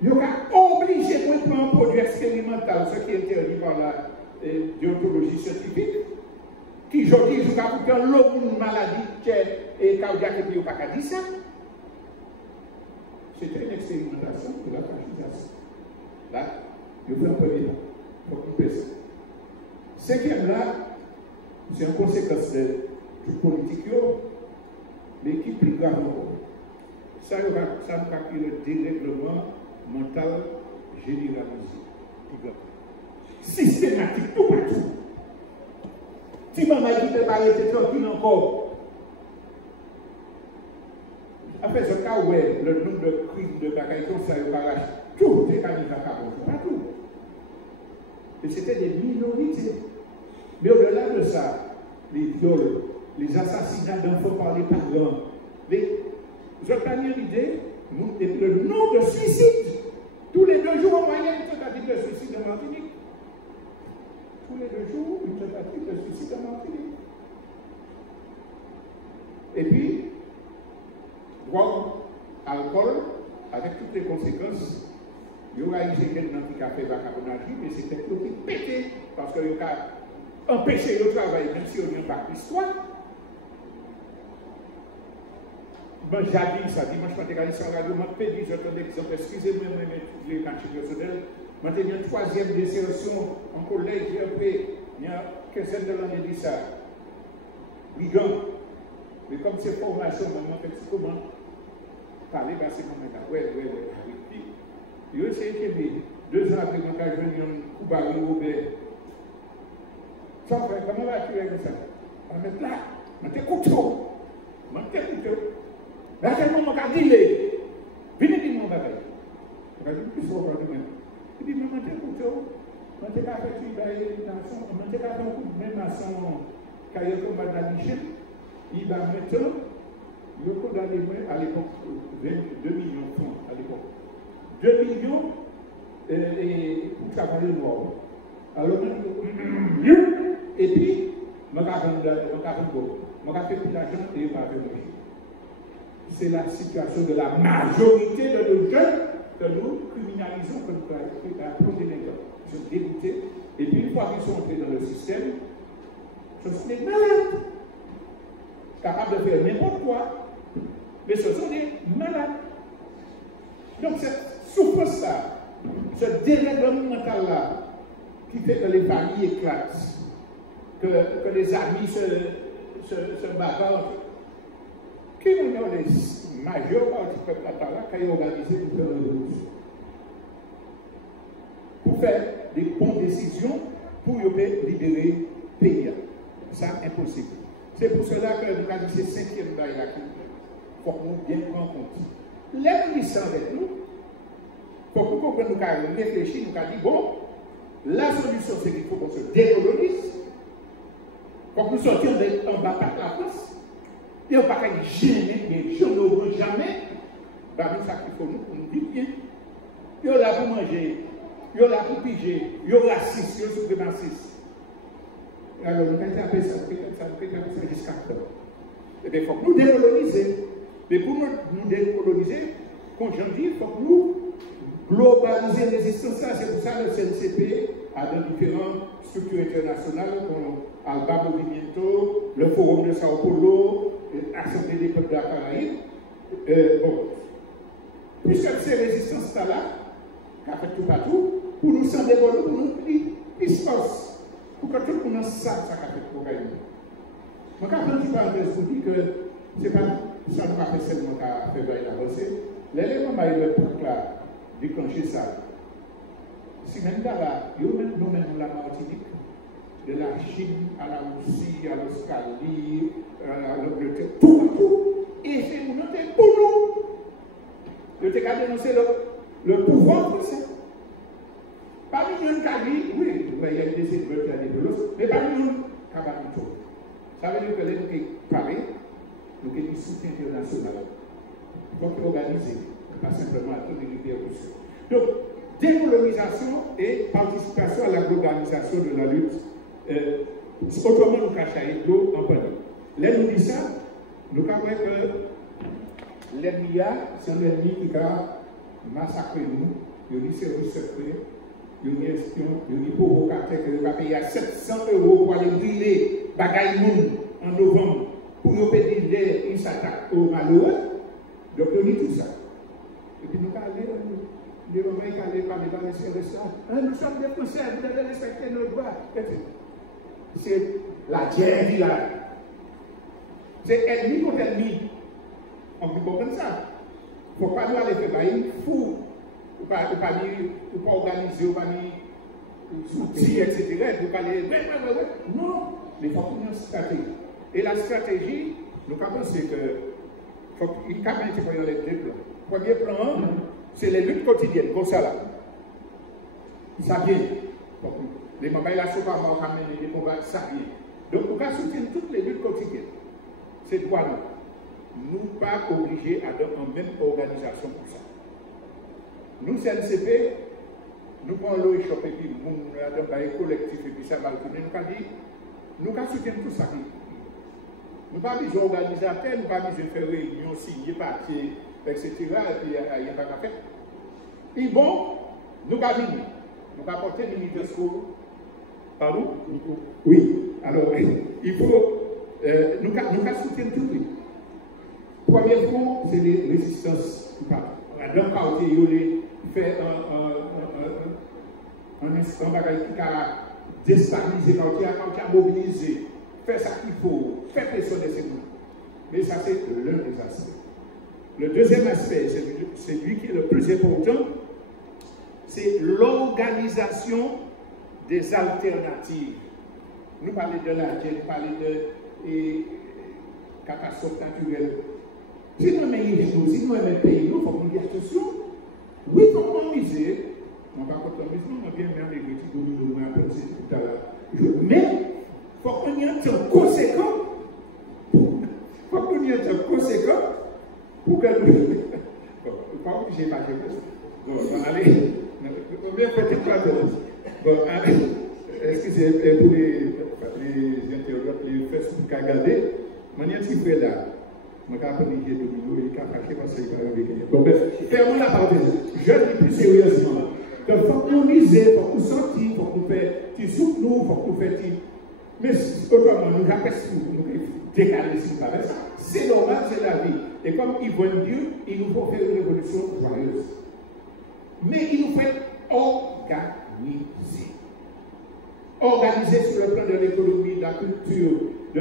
Il y a obligé de prendre un produit expérimental, ce qui est interdit par la déontologie scientifique, qui aujourd'hui joue pour que l'autre maladie et cardiaque et pas qu'à dire ça. C'était une expérimentation de la fascisation. Là, je vais en premier temps pour couper ça. Cinquième là, c'est une conséquence du politique, mais qui est plus grave encore. Ça va créer le dérèglement mental généralisé. Systématique, tout partout. Si maman dit de parler tranquille encore. Après ce cas, ouais, le nombre de crimes de bagailles comme ça, il barrage tout les candidats partout. Et c'était des minorités. Mais au-delà de ça, les viols, les assassinats d'enfants par les parents, je n'ai pas l'idée, le nombre de suicides. Tous les 2 jours en moyenne, une tentative de suicide en Martinique. Tous les 2 jours, une tentative de suicide en Martinique. Et puis, drogue, alcool, avec toutes les conséquences, il y aura une séquelle dans le café vacabonage, mais c'était tout pété, parce qu'il y a empêché le travail, même si on n'y a pas l'histoire. Moi, j'habite ça, dimanche, quand je suis en radio, je me dis, j'entends l'exemple, excusez-moi, je vais personnel. Moi, j'ai une 3e désertion en collège, j'ai appris, il y a une quinzaine de l'année dit ça. Brigand. Mais comme c'est formation, moi, je fais comment parler, c'est comme ça. Ouais. Puis, il y a essayé de 2 ans après, quand je suis venu en Koubari, Robert. Comment vas-tu avec ça? On va mettre là, on t'écoute. Mais à quel moment on a dit, venez dire mon bagage. Je dis, plus fort que nous-mêmes. Il dit, mais je t'écoute, je t'ai fait un coup de même à son cahier comme Madame Michel. Il va maintenant, il a condamné à l'époque 2 millions de francs à l'époque. 2 millions et pour travailler le noir. Alors, et puis, je vais faire plus d'argent et je vais faire le C'est la situation de la majorité de nos jeunes que nous criminalisons, que nous appelons délinquants. Ils sont dégoûtés. Et puis, une fois qu'ils sont entrés dans le système, ce sont des malades. Capables de faire n'importe quoi. Mais ce sont des malades. Donc, cette souffrance-là, ce dérèglement mental-là, qui fait que les familles éclatent, que les amis se bagarrent, qui est dans les majeures parties du peuple là qui ont organisé pour faire le route. Pour faire des bonnes décisions pour libérer le pays. Ça, impossible. C'est pour cela que nous avons dit que c'est 5e bail là qu'il faut que nous bien prendre compte. L'aide avec nous, pour que nous réfléchir, nous avons dit bon, la solution c'est qu'il faut qu'on se décolonise, pour que nous sortions en bas de la France. Et on ne peut pas gêner, mais je ne jamais. C'est ça qu'il faut nous dire bien. Il y a là pour manger, il y a là pour piger, il y a raciste, il y a suprémaciste. Alors, nous avons appelé ça jusqu'à quand? Eh bien, il faut que nous décoloniser. Mais pour nous décoloniser, comme j'en dis, il faut que nous globaliser la résistance. C'est pour ça que le CNCP a dans différentes structures internationales, comme Alba Movimiento, le Forum de Sao Paulo, l'Assemblée des peuples de la Caraïbe. Bon, puisque ces résistances-là, qui a fait tout partout, pour nous s'en dévoiler, pour nous dispenser. Pour que tout le monde sache ça qu'a fait pour gagner. Je vais faire une petite parenthèse pour dire que ce n'est pas ça nous a fait seulement qu'à faire l'avancée. L'élément qui a déclenché ça, si même là, nous-mêmes la Martinique, de la Chine à la Russie, à l'Australie, à l'Angleterre, tout, et c'est nous pour nous. Je t'ai dénoncé le pouvoir français. Parmi nous, oui, il y a des décès de l'autre, mais parmi nous, Kabanito. Ça veut dire que les gens parlent, nous avons du soutien international. Donc, organiser, pas simplement à toute l'unité russe. Donc, décolonisation et participation à la globalisation de la lutte. Autrement, nous cachons l'eau en panique. Là, nous disons ça, nous avons que l'ennemi, c'est un ennemi qui a massacré nous, il y a des services secrets. Il y a des espions, il y a des provocateurs qui va payer 700 € pour aller brûler Bagaille Moun en novembre pour nous pédir une s'attaque au malheureux. Donc, on dit tout ça. Et puis, nous allons aller, les Romains qui allaient parler dans les restaurants. Nous sommes des Français, vous devez respecter nos droits. C'est la guerre là. C'est ennemi contre ennemi. On peut comprendre ça. Il ne faut pas nous aller faire une fou. Ou pas organiser, ou pas outils, etc. Vous parlez, non, mais il faut une stratégie. Et la stratégie, nous avons pensé que il y a deux plans. Le premier plan, c'est les luttes quotidiennes, comme ça là. Ça vient. Les membres là sont pas morts, les combats, ça vient. Donc, on va soutenir toutes les luttes quotidiennes. C'est quoi nous? Nous ne sommes pas obligés à avoir une même organisation pour ça. Nous, CNCP, nous prenons l'eau et choper, puis nous avons un collectif, et puis ça va le tourner. Nous avons dit, nous avons soutenu tout ça. Nous n'avons pas besoin d'organisateur, nous n'avons pas besoin de faire réunion, signer, papier, etc. Et puis il n'y a pas qu'à faire. Puis bon, nous avons venu. Nous avons apporté une microscope. Pardon? Oui. Alors, il faut. Nous avons soutenu tout. Premier point, c'est les résistances. Dans le quartier, il fait un instant qui a déstabilisé le quartier, qui a mobilisé, fait ça qu'il faut, fait pression de ces mots. Mais ça, c'est l'un des aspects. Le deuxième aspect, c'est lui qui est le plus important, c'est l'organisation des alternatives. Nous parlons de la guerre, nous parlons de catastrophes naturelles. Si nous aimons un pays, nous faut qu'on y attention. Oui, il faut miser. On va pas miser, on va bien mettre les petits pour nous un petit tout à l'heure. Mais, il faut qu'on y ait un conséquent. Il faut qu'on y ait un conséquent pour que nous. Bon, pas obligé de passer. Bon, allez. On vient faire quelque chose. Bon, excusez pour les internautes, les Facebook à regarder. Je suis un petit peu là. Je vais apprendre les domino et je vais parce qu'il va arriver. Bon, fermons la parenthèse. Je dis plus sérieusement. Donc, il faut qu'on lise, il faut qu'on sorte, il faut qu'on fait des soupes, il faut qu'on fait. Mais autrement, nous avons décalé si nous pas ça. C'est normal, c'est la vie. Et comme ils veulent Dieu, il nous faut faire une révolution joyeuse. Mais il nous fait organiser. Organiser sur le plan de l'économie, de la culture, de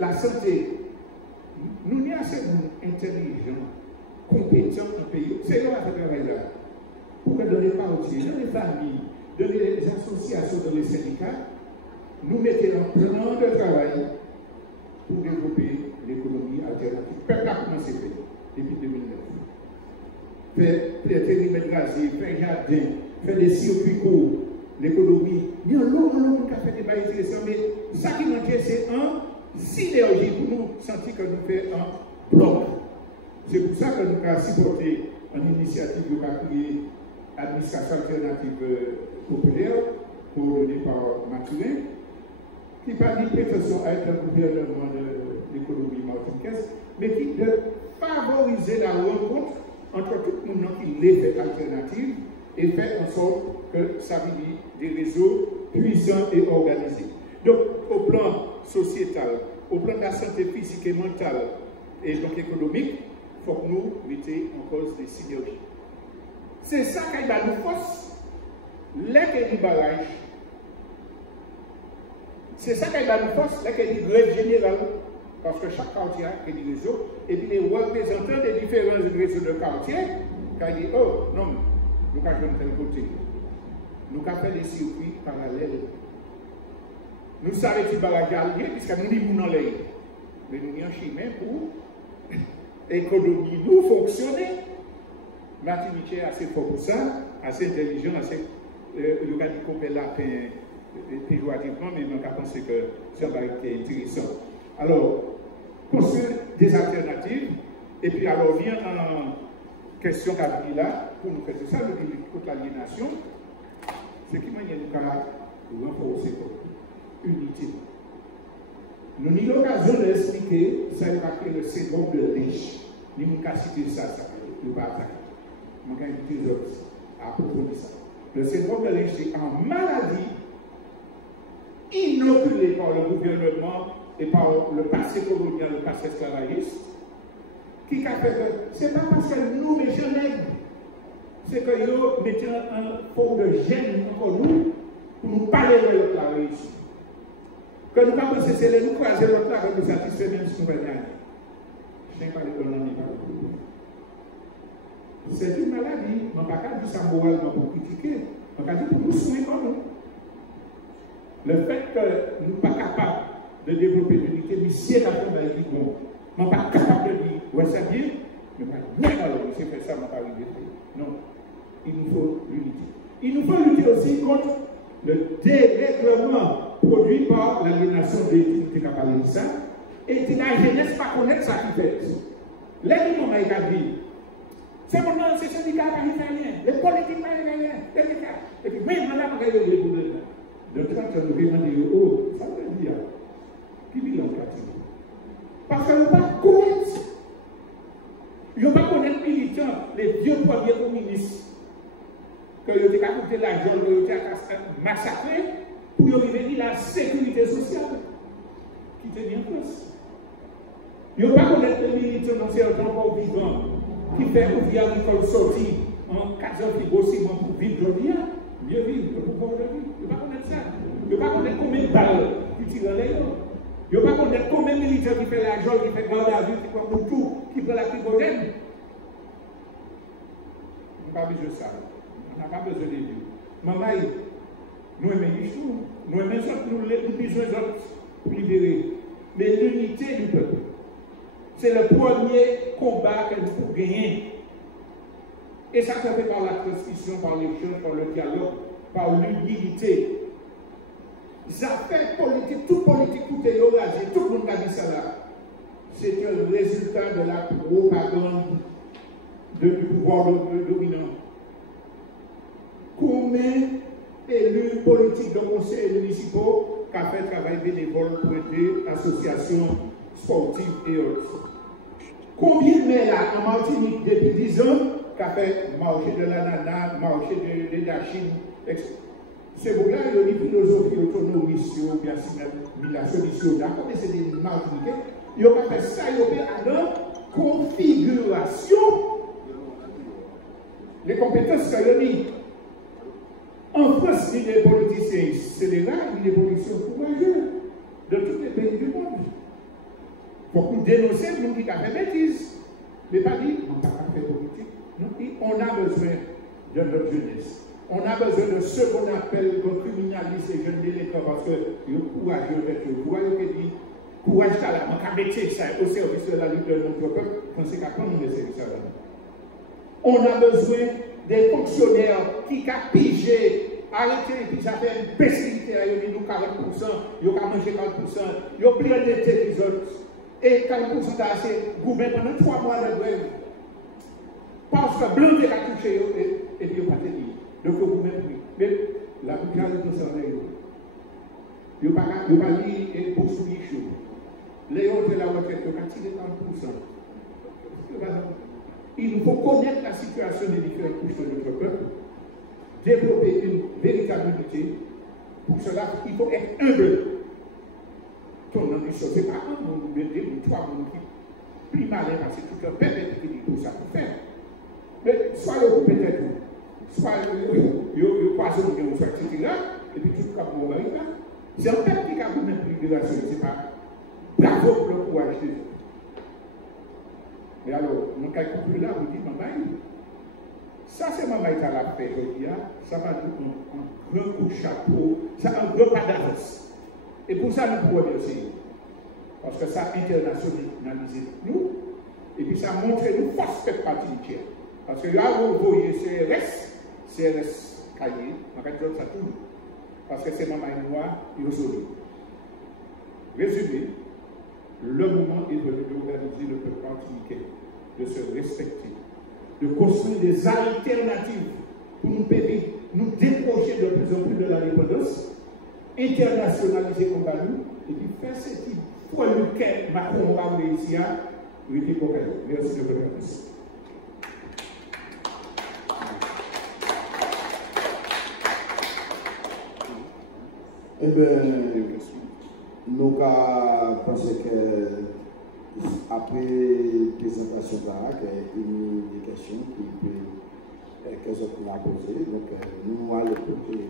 la santé. Nous n'y assez intelligents, compétents dans le pays. C'est là que travail là. Pour que dans les quartiers, dans les familles, dans les associations, dans les syndicats, nous mettons un plan de travail pour développer l'économie alternative. Le peuple a commencé depuis 2009. Faire des métrasiers, faire jardin, faire des circuits courts, l'économie. Il y a un long qui a fait des bails intéressants, mais ça qui manque, c'est un synergie pour nous sentir que nous faisons un bloc. C'est pour ça que nous avons supporté une initiative de créer l'administration alternative populaire, coordonnée par Mathurin, qui n'a pas de prétention à être un gouvernement de l'économie martiniquaise, mais qui veut favoriser la rencontre entre tout le monde qui les fait alternative et faire en sorte que ça vienne des réseaux puissants et organisés. Donc, au plan sociétal, au plan de la santé physique et mentale et donc économique, il faut que nous mettions en cause des synergies. C'est ça qui va nous force, les barrages. C'est ça qui va nous force, les grèves générales. Parce que chaque quartier a des réseaux, et puis les représentants des différents réseaux de quartier, qui disent, oh non, nous avons joué de tel côté. Nous avons fait des circuits parallèles. Nous savons que barrage allié, puisque nous sommes dans l'air. Mais nous sommes en chemin pour l'économie nous fonctionner. Martinique est assez fort pour ça, assez intelligent, assez. Il y a dit qu'on peut la péjorativement, mais on a pensé que c'est un barrage qui est intéressant. Alors, construire des alternatives, et puis alors vient en question d'avenir là, pour nous faire ça, nous disons contre l'aliénation, ce qui m'a dit nous renforcer l'unité. Nous avons eu l'occasion d'expliquer, ça va créer le syndrome de Lynch. Nous avons cité ça, nous pas attaquer. Nous avons invité les autres à approfondir ça. Le syndrome de Lynch, c'est en maladie inoculée par le gouvernement et par le passé colonial, le passé esclavagiste, qui a fait que ce n'est pas parce que nous, mes jeunes, c'est que nous mettons un forme de gêne encore nous, pour nous parler de l'autre là ici. Que nous ne pas penser c'est nous croiser l'autre là, que nous satisfaire même si nous venons. Je n'ai pas de problème. C'est une maladie, je ne peux pas dire ça moralement pour critiquer, je peux dire pour nous soigner comme nous. Le fait que nous ne sommes pas capables de développer l'unité, mais si elle a fait ma vie, bon, je ne suis pas capable de dire, ouais, ça bien, mais non, alors, monsieur fait ça, je ne vais pas arriver. Non, il nous faut l'unité. Il nous faut lutter aussi contre le dérèglement produit par l'aliénation des activités capables de ça, et que la jeunesse ne pas connaître ça qui fait. Les gens m'ont dit, c'est mon nom, c'est syndicat qui fait rien, les politiques ne font rien, et puis même madame, elle est de 30 ans, nous demandons, oh, ça veut dire, qui vit dans le quartier? Parce que nous ne pas connaître. Ils ne pas connaître les militants, les vieux premiers communistes, que ils ont coûté l'argent, qu'ils ont massacré, pour arriver à la sécurité sociale qui était en place. Ils ne pas connaître les militants dans certains corps vivants, qui fait ouvrir l'école sortie en 4 ans qui bossent pour vivre le bien. Mieux vivre, le pouvoir de vie. Il ne pas connaître ça. Il ne pas connaître combien de balles qui tirent les gens. Il ne pas connaître combien de militaires qui fait l'argent, qui fait garde à vue, qui prend pour tout, qui prend la tribunelle. On n'a pas besoin de ça. On n'a pas besoin de Dieu. Maman, nous aimons les choses. Nous aimons ça, nous avons besoin d'autres pour libérer. Mais l'unité du peuple, c'est le premier combat que nous pouvons gagner. Et ça se fait par la transmission, par l'échange, par le dialogue, par l'humilité. Ça fait politique, toute politique, tout est oragé, tout le monde a dit ça là. C'est un résultat de la propagande du pouvoir dominant. Combien élus politiques de conseils municipaux qui ont fait travail bénévole pour aider associations sportives et autres? Combien de maires là, en Martinique depuis 10 ans qui ont fait marché de l'ananas, marché de la Chine, etc. C'est pour là qu'il y a une philosophie autonomiste, bien la solution là, comme c'est des Martiniquais, ils ont fait ça, ils ont fait la configuration les compétences qu'ils ont mis. En France, il y a des politiciens scélérats, il y a des politiciens courageux de tous les pays du monde. Il faut qu'on dénonce les gens qui ont fait bêtises, mais pas dit, on n'a pas fait politique. Non, on a besoin de notre jeunesse. On a besoin de ce qu'on appelle, qu'on criminalise les jeunes délinquants parce que le courage, le courage qui dit, courage, ça là, on a métier ça au service de la lutte de notre peuple, on sait qu'à prendre le service là. On a besoin des fonctionnaires qui ont pigé, arrêté, et puis ça fait une spécificité, ils ont mis 40%, ils ont mangé 40%, ils ont pris les têtes des autres, et 40% c'est gouverné pendant 3 mois de grève. Parce que blanc a touché, et puis ils n'ont pas tenu. Donc vous même pris. Mais la plupart de tout ça, ils n'ont pas dit et poursuivi chaud. Les autres, la retraite, ils ont tiré 40%. Il nous faut connaître la situation des différentes couches de notre peuple, développer une véritable unité. Pour cela, il faut être humble. Ton ambition, ce n'est pas un monde, mais 3 mondes qui plus malin parce que tout un peuple qui dit tout ça pour faire. Mais soit vous peut-être, soit vous croisez vous soit etc. Et puis tout le cas pour là. C'est un peuple qui a vous même plus de la société, c'est pas bravo pour le courage des autres. Et alors, nous calculons là, vous dites, maman, ça c'est maman qui a la paix, ça va nous un grand coup de chapeau, ça un grand pas d'avance. Et pour ça, nous pouvons remercier. Parce que ça a internationalisé nous, et puis ça montre nous force cette partie du tiers. Parce que là, vous voyez CRS cahier, en fait, ça tourne. Parce que c'est maman et moi, ils ont sauvé. Résumé, le moment est venu d'organiser le peuple martiniquais, de se respecter, de construire des alternatives pour nous décrocher de plus en plus de la dépendance, internationaliser comme nous, et puis faire ce type pour lequel Macron va réussir à lutter pour elle. Merci de votre attention. Eh bien, nous pensons que après la présentation d'Arak, il y a des questions que les autres ont posées. Donc, nous allons écouter.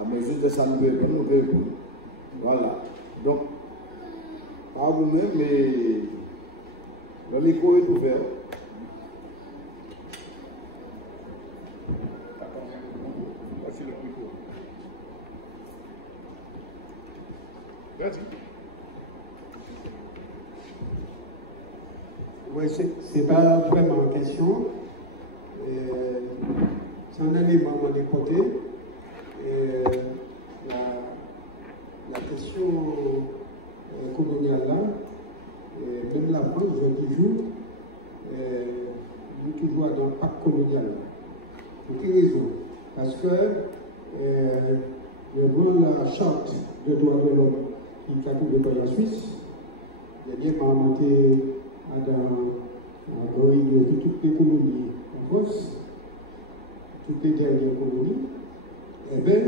À mesure de ça, nous répondons. Voilà. Donc, pas vous-même, mais le micro est ouvert. Voici le micro. Merci. Oui, c'est pas vraiment une question. C'est un élément de côté. La question coloniale là, même la France, je dis jour, nous toujours dans le pacte colonial. Pour quelle raison? Parce que la charte de droits de l'homme qui est accompagnée par la Suisse, il y a bien monté dans toutes les colonies en France, toutes les dernières colonies, et bien,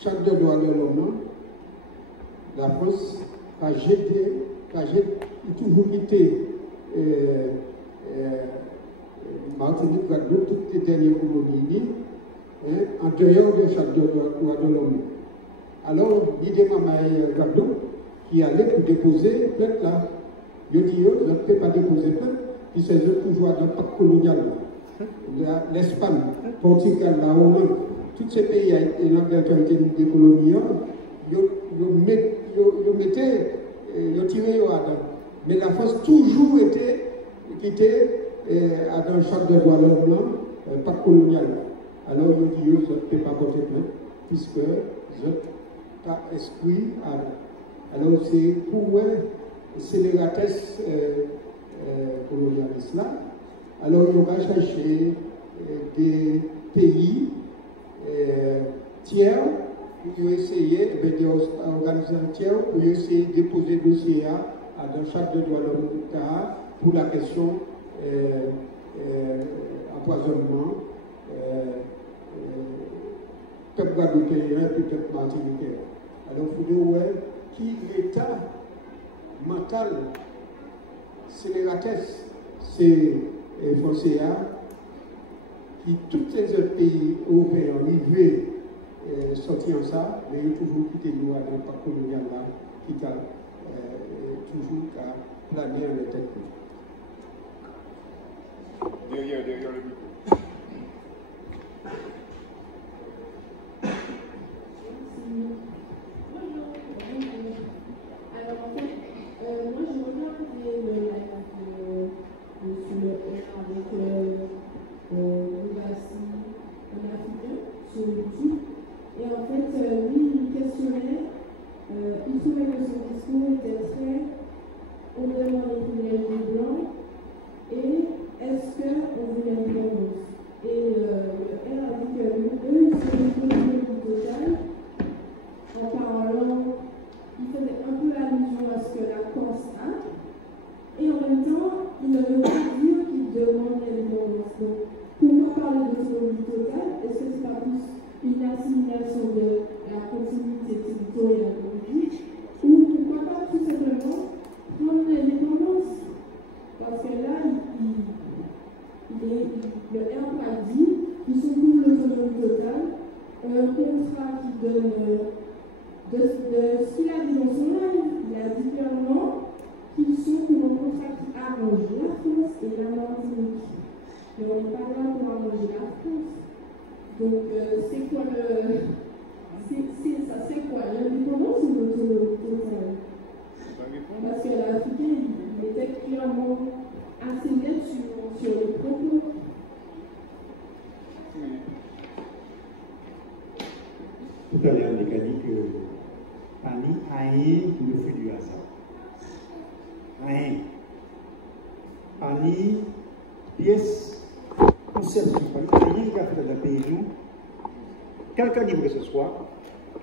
chaque droit de l'homme, la France a toujours quitté Martinique, Guadeloupe, toutes les dernières colonies, en dehors de chaque droit de l'homme. Alors, l'idée de Guadeloupe qui allait pour déposer plainte là. Je dis, je ne peux pas déposer plainte, puis c'est toujours dans le pacte colonial. L'Espagne, le Portugal, la Hollande, tous ces pays qui ont été décolonisés, ils ont tiré au hasard. Mais la France toujours était dans le chaque de droit de l'homme, pas colonial. Alors, il dit, je ne peux pas porter plainte, puisque je pas exclu à. Alors, c'est pour c'est les rates colonialistes là. Alors, on va chercher des pays tiers pour essayer, des organisations tiers pour essayer de déposer le dossier dans chaque de droit de l'homme pour la question empoisonnement, peuple guadeloupéen, peuple martiniquais. Alors, il faut dire qui l'État mental, c'est les rates, c'est FOCA, qui tous les autres pays européens arrivés sortir en ça, mais ils ont toujours quitté nous dans le parc colonial là, qui a toujours plané en tête. Derrière le micro. Alors en fait, moi je regarde le live sur le R avec Bassi, un Africain, sur YouTube. Et en fait, lui, il questionnait, il trouvait que son discours était très au-delà des privilèges des Blancs et est-ce qu'on voulait une réponse? Et le R a dit que eux, ils se retrouvaient du total en parlant, il faisait un peu allusion à ce que la Corse a, et en même temps, il ne veut pas dire qu'il demande l'indépendance. Donc, pourquoi parler d'autonomie totale? Est-ce que c'est pas plus une assimilation de la continuité territoriale politique, ou pourquoi pas tout simplement prendre l'indépendance? Parce que là, le R a dit qu'ils sont pour l'autonomie totale, un contrat qui donne de ce qu'il a dit dans son live, il a dit clairement qu'ils sont pour un contrat qui arrange la France et la Martinique. Mais on n'est pas là pour arranger la France. Donc, c'est quoi l'indépendance ou l'autonomie totale? Parce que l'Africain, il était clairement assez net sur les propos. Tout à l'heure, on a dit que parmi rien qui nous fait du hasard. Rien. Parmi pièces conception, rien qui a fait dans le pays, nous, quelque niveau que ce soit,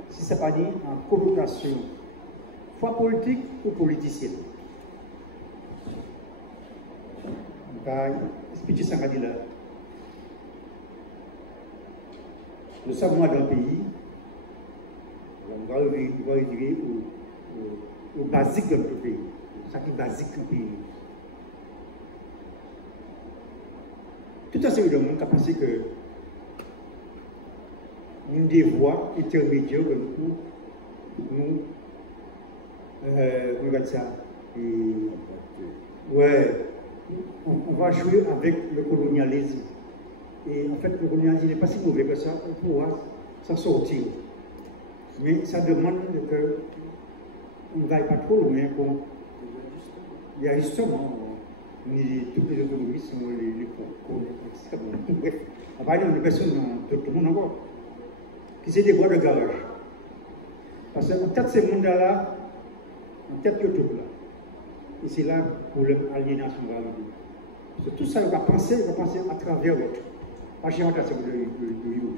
si ça pas dit en connotation, soit politique ou politicienne. On va expliquer ça, là. Le savoir dans le pays, on va arriver au basique de notre pays. Ça qui est basique dans le pays. Tout à fait, le monde a pensé que nous des voies intermédiaires que nous regarde ça. On va jouer avec le colonialisme. Et en fait, le colonialisme n'est pas si mauvais que ça, on pourra s'en sortir. Mais ça demande qu'on ne vaille pas trop loin. Il y a justement, toutes les autonomies sont les extrêmement. Bref, on va parler de personnes, tout le monde encore, qui c'est des voies de garage. Parce qu'en tête de ces mondes-là, en tête de tout là. Et c'est là pour l'aliénation va arriver. Parce que tout ça, on va penser à travers l'autre. Pas chez moi, c'est le you.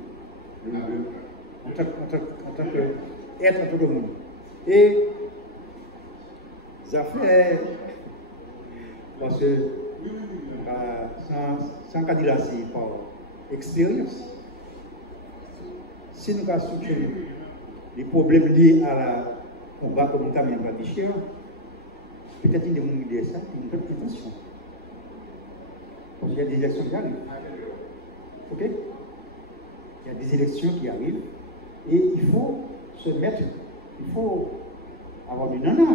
En tant qu'être à tout le monde. Et ça fait. Parce que sans candidat, c'est par expérience. Si nous avons soutenu les problèmes liés à la combat comme nous avons pas dit, peut-être une de mon idée ça, une bonne intention. Parce qu'il y a des élections qui arrivent. Ok? Il y a des élections qui arrivent et il faut se mettre, il faut avoir du nana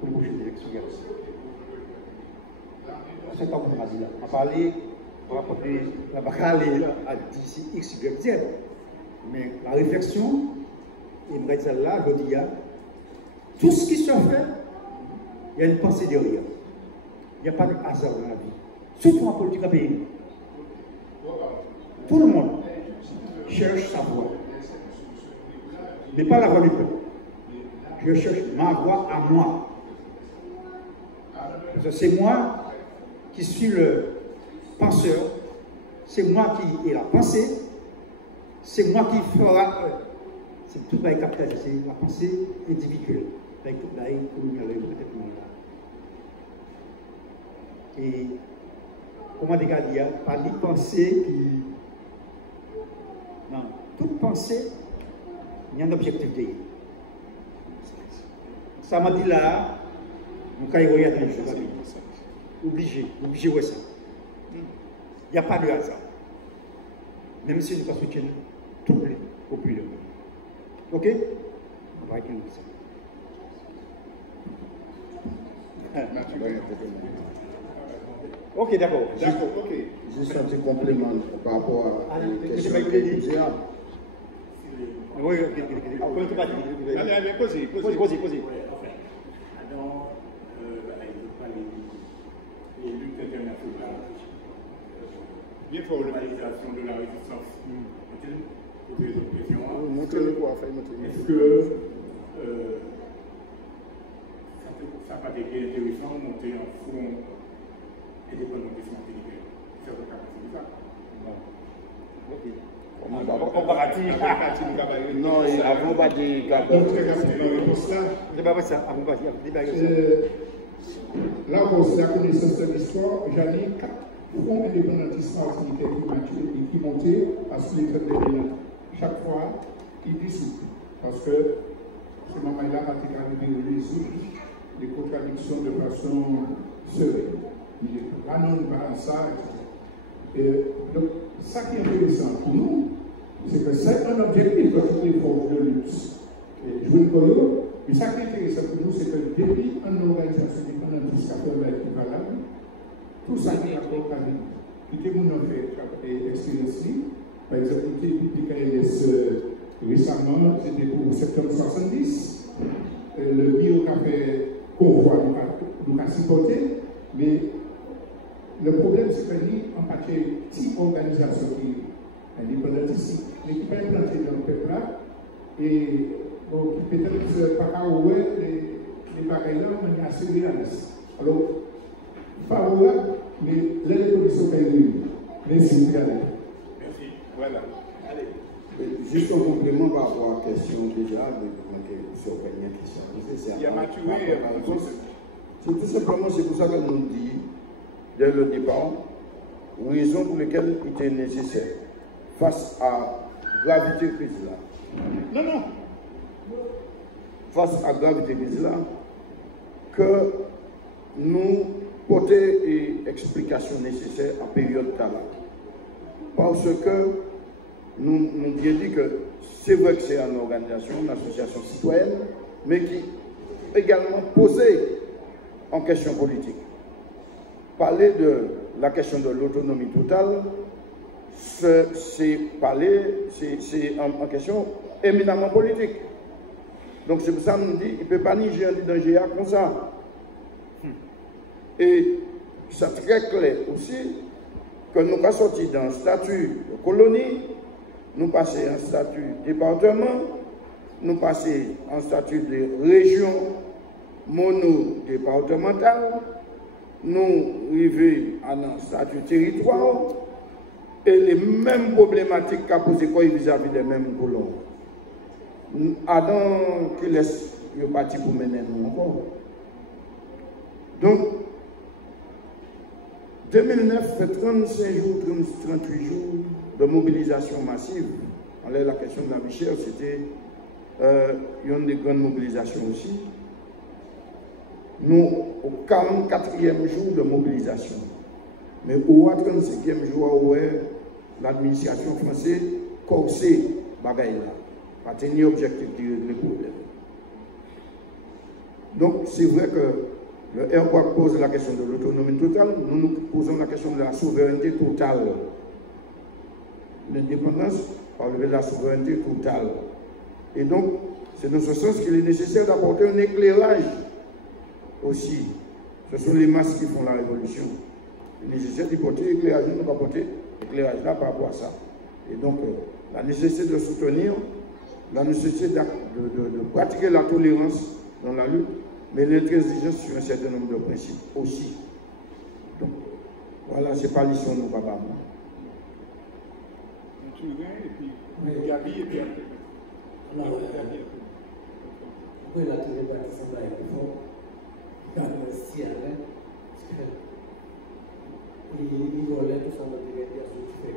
pour les prochaines élections qui arrivent. C'est comme on a dit là. On va parler, on va rapporter la bacale à d'ici X, Y, Z. Mais la réflexion, et là, je dis, tout ce qui se fait, il y a une pensée derrière. Il n'y a pas de hasard dans la vie. surtout en politique à pays. Tout le monde cherche sa voix. Mais pas la voix du peuple. Je cherche ma voix à moi. C'est moi qui suis le penseur, c'est moi qui ai la pensée, c'est moi qui fera. C'est tout le capital, c'est la pensée individuelle. Et comment dire, pas les pensées qui. Non, toute pensée, il y a un objectif. Ça m'a dit là, mon cas, il y a des choses. Obligé ouais ça. Il n'y a pas de hasard. Même si nous ne soutenons pas tout le populaire. Ok? On va écrire ça. Ok, d'accord. D'accord, ok. Juste un petit complément par rapport à la question que posée. Oui, ok. Allez, posez. Les luttes internationales, Bien fort, l'organisation de la résistance pour les oppressions. Montrez-le quoi, Est-ce que ça n'a pas été intéressant de monter un front indépendantiste intelligent? C'est votre capacité de ça? Non. Ok. On va rater. Non, avant pas de C'est pas vrai ça, avant pas de là, pour la connaissance de l'histoire, j'allais 4 fronts indépendantistes martiniquais qui montaient à sous les traits de l'État. Chaque fois, ils dissout. Parce que ce moment-là a été arrivé à résoudre les contradictions de façon sereine. Il est pas non pas ça, etc. Donc, ça qui est intéressant pour nous, c'est que c'est un objectif de toutes les forces de lutte. Jouer le mais ça qui est intéressant pour nous, c'est que depuis une organisation indépendantiste qui a fait l'équivalent, tout ça qui est rapport avec nous. Qui est mon fait expérience. Par exemple, qui est PKLS récemment, c'était pour septembre 70. Le bio qui a fait convoi, nous a supporté, mais le problème, c'est que nous, en partie, petite organisation qui est indépendantiste, mais qui peut implanter dans le peuple là, et donc peut-être pas qu'à ouvrir les bagailles là, on est assez réaliste. Alors, favorable, mais les conditions qu'elle est. Merci, regardez. Merci. Voilà. Allez. Juste un complément par rapport à la question déjà, il a maturé. C'est tout simplement, c'est pour ça qu'elle nous dit, dès le départ, raison pour laquelle il était nécessaire, face à la gravité crise là. Non. Face à la gravité crise là, que nous portions une explication nécessaire en période talent. Parce que nous avons dit que c'est vrai que c'est une organisation, une association citoyenne, mais qui également posait en question politique. Parler de la question de l'autonomie totale, c'est en question éminemment politique. Donc c'est pour ça qu'on nous dit, il ne peut pas niger un danger comme ça. Et c'est très clair aussi que nous pas sortis d'un statut de colonie, nous passons en statut de département, nous passons en statut de région mono-départementale, nous arrivons à un statut de territoire, et les mêmes problématiques qu'a posé vis-à-vis des mêmes colons. Adam qui laisse le parti pour mener nous encore. Donc, 2009 fait 35 jours, 38 jours de mobilisation massive. Alors, la question de la vie chère, c'était une des grandes mobilisations aussi. Nous, au 44e jour de mobilisation, mais au 35e jour, où l'administration française corsé bagaille là, pas tenir objectif de régler le problème. Donc, c'est vrai que le RPOC pose la question de l'autonomie totale, nous posons la question de la souveraineté totale. L'indépendance parle de la souveraineté totale. Et donc, c'est dans ce sens qu'il est nécessaire d'apporter un éclairage aussi. Ce sont les masses qui font la révolution. la nécessité de porter l'éclairage, nous va porter l'éclairage là par rapport à ça. Et donc, la nécessité de soutenir, la nécessité de pratiquer la tolérance dans la lutte, mais l'intransigeance sur un certain nombre de principes aussi. Donc, voilà, c'est pas l'issue de nos papas. Gabi et puis alors, oui, la télé-bâtisse, ça va être fort. Dans le ciel, parce que les volets, tout ça, on dirait bien ce que tu fais.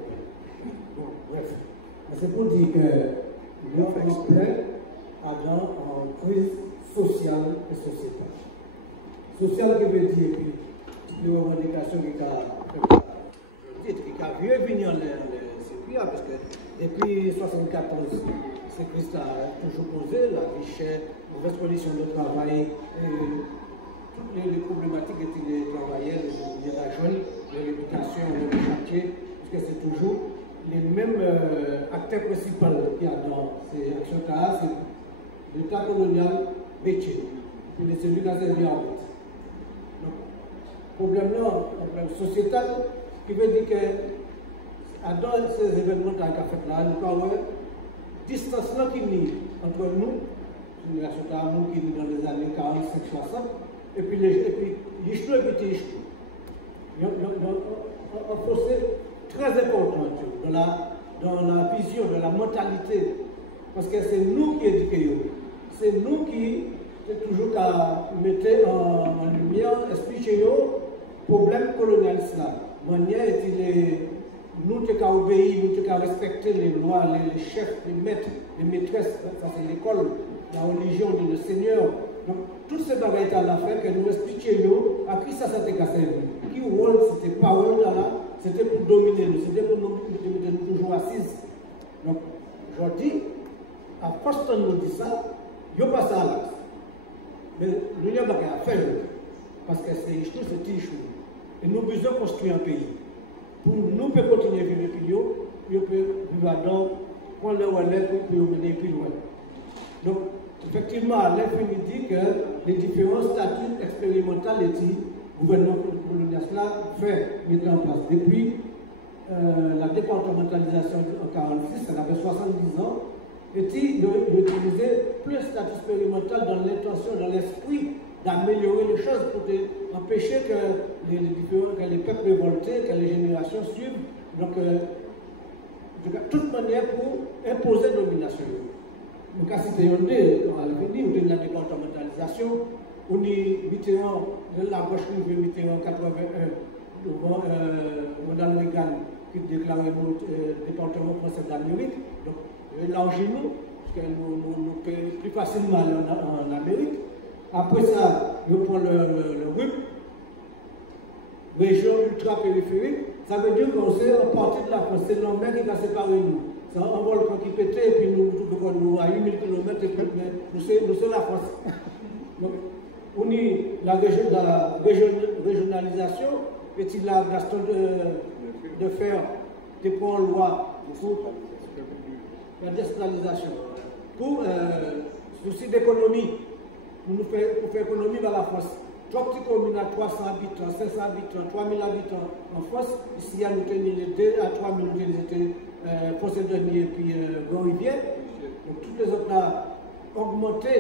Bon, bref. C'est pour dire que nous sommes en plein en crise sociale et sociétale. Sociale qui veut dire que les revendications qui a vu venir les circuits, parce que depuis 1974, c'est Christ a toujours posé la vie chère, mauvaise condition de travail, toutes les problématiques que les travailleurs, la jeune, l'éducation, le chantier, parce que c'est toujours les mêmes acteurs principaux qu'il y a dans ces actions-là, c'est l'État colonial métier, puis c'est celui qui a servi en route. Donc, problème là, problème sociétal, qui veut dire que dans ces événements qui ont fait là, nous avons une distance là qui est entre nous, génération qui est dans les années 45-60, et puis les cheveux et les cheveux. Il y a un fossé très important dans la vision, de la mentalité, parce que c'est nous qui éduquons, c'est nous qui toujours mettons en lumière, expliquer le problème colonialiste là. Manière nous devons obéir, nous devons respecter les lois, les chefs, les maîtres, les maîtresses, ça c'est l'école, la religion, le Seigneur. Donc, toutes ces bagailles à la fin, que nous expliquions à qui ça s'était cassé. Qui rôle, c'était parole là, c'était pour dominer nous, c'était pour nous mettre toujours assises. Donc, je dis, à force de nous dire ça, il n'y a pas ça là. Mais nous n'avons pas à faire, parce que c'est Ichou, c'est Ichou. Et nous besoin de construire un pays. Pour nous pouvons continuer à vivre le pays, nous pouvons vivre dans prendre le relais pour mener plus loin. Donc, effectivement, l'infini dit que les différents statuts expérimentaux et le gouvernement colonial fait mettre en place. Depuis la départementalisation en 1946, ça avait 70 ans, et il utilisait plus de statut expérimental dans l'intention, dans l'esprit d'améliorer les choses pour empêcher que les peuples révoltés, que les générations suivent. Donc, de toute manière, pour imposer domination. Donc, à cette période, on a vu la départementalisation, on est Mitterrand, la gauche qui veut Mitterrand en 81, devant Ronald Reagan, qui déclarait le département français d'Amérique. Donc, élargis-nous, parce que nous payons plus facilement en Amérique. Après ça, nous prenons le RUP, région ultra-périphérique. Ça veut dire qu'on sait en partie de la France, c'est l'homme qui va séparer nous. C'est un volcan qui pétait, et puis nous à 8000 km, et puis nous sommes la France. Donc, on est la régionalisation, et il a Gaston de faire des points en loi pour la décentralisation. Pour souci d'économie, pour faire économie dans la France. 3 petites communes à 300 habitants, 500 habitants, 3000 habitants en France. Ici, nous tenons les 2 à 3 000 unités, Fossé-Denis et puis Grand-Rivière. Donc, toutes les autres ont augmenté la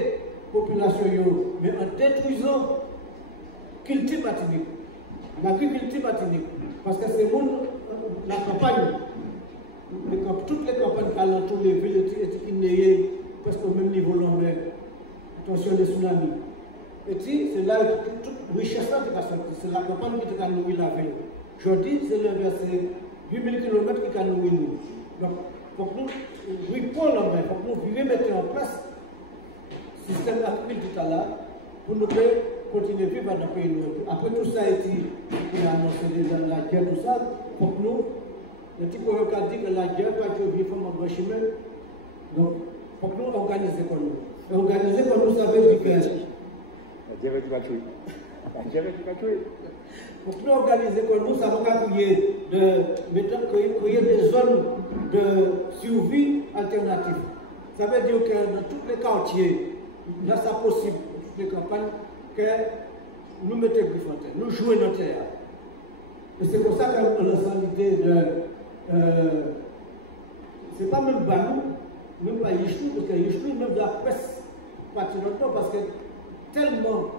population, mais en détruisant culture matinique, l'agriculture matinique. Parce que c'est la campagne, toutes les campagnes alentour des villes étaient presque au même niveau l'envers. Attention des tsunamis. Et puis, c'est là que toute richesse qui a sorti. C'est la campagne qui a nourri la ville. Aujourd'hui, c'est l'inverse. 8000 km qui a nourri nous. Donc, il faut que nous répondons là-bas. Il faut que nous mettions en place le système agriculture là pour nous continuer à vivre dans le pays. Après tout ça a été annoncé déjà la guerre, tout ça, il faut que nous, le petit provoque a dit que la guerre va être vivre comme un bon chemin. Donc, il faut que nous organisions comme nous. Et organiser comme nous, ça veut dire que. Pour nous organiser comme nous, ça va créer des zones de survie alternatives. Ça veut dire que dans tous les quartiers, là, c'est possible, dans toutes les campagnes, que nous mettons Griffontaine, nous jouons notre terre. Et c'est pour ça qu'on a l'idée de. C'est pas même Banou, même pas Yichlou, parce que Yichlou, même de la presse, pas si longtemps, parce que tellement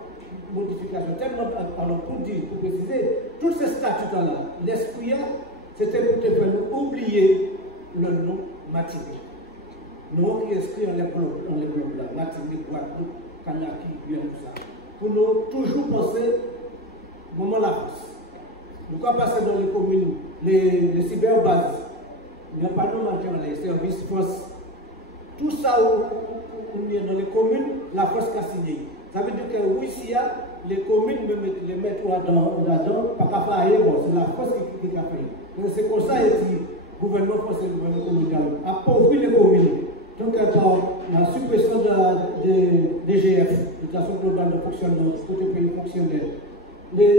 modification, tellement, alors pour dire, pour préciser, tous ces statuts-là, l'esprit, c'était pour te faire oublier le nom Martinique. Nous qui inscrit en les blocs là, Martinique, Guadeloupe, Kanaki, Guyane, tout ça. Pour nous toujours penser, moment la France. Nous quand passer dans les communes, les cyberbases, il n'y a pas de nom les services force. Tout ça où est dans les communes, la force qui a signé. Ça veut dire que oui, s'il y a les communes, les mettre là-dedans, pas qu'à faire bon, c'est la force qui a fait. C'est pour ça que le gouvernement français, le gouvernement colonial, appauvrit les communes. Donc, par la suppression de DGF, l'éducation globale de fonctionnement, côté pays fonctionnaire, les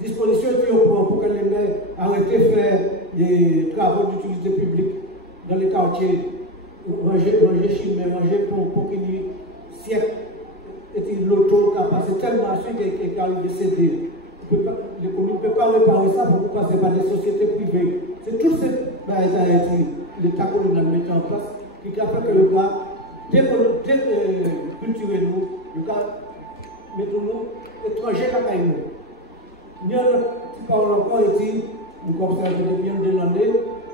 dispositions qui ont pour que les maires arrêtent de faire des travaux d'utilité publique dans les quartiers, ranger chimé, ranger pour qu'il y ait siècle, et l'auto qui a passé tellement à ceux qui ont décédé. Les communes ne peuvent pas réparer ça pourquoi ce n'est pas des sociétés privées. C'est tout ce que l'État colonial mettait en place qui a fait que le gars déculturer nous, le gars mettons-nous étrangers à nous. Nous avons encore été, nous observons depuis de l'année,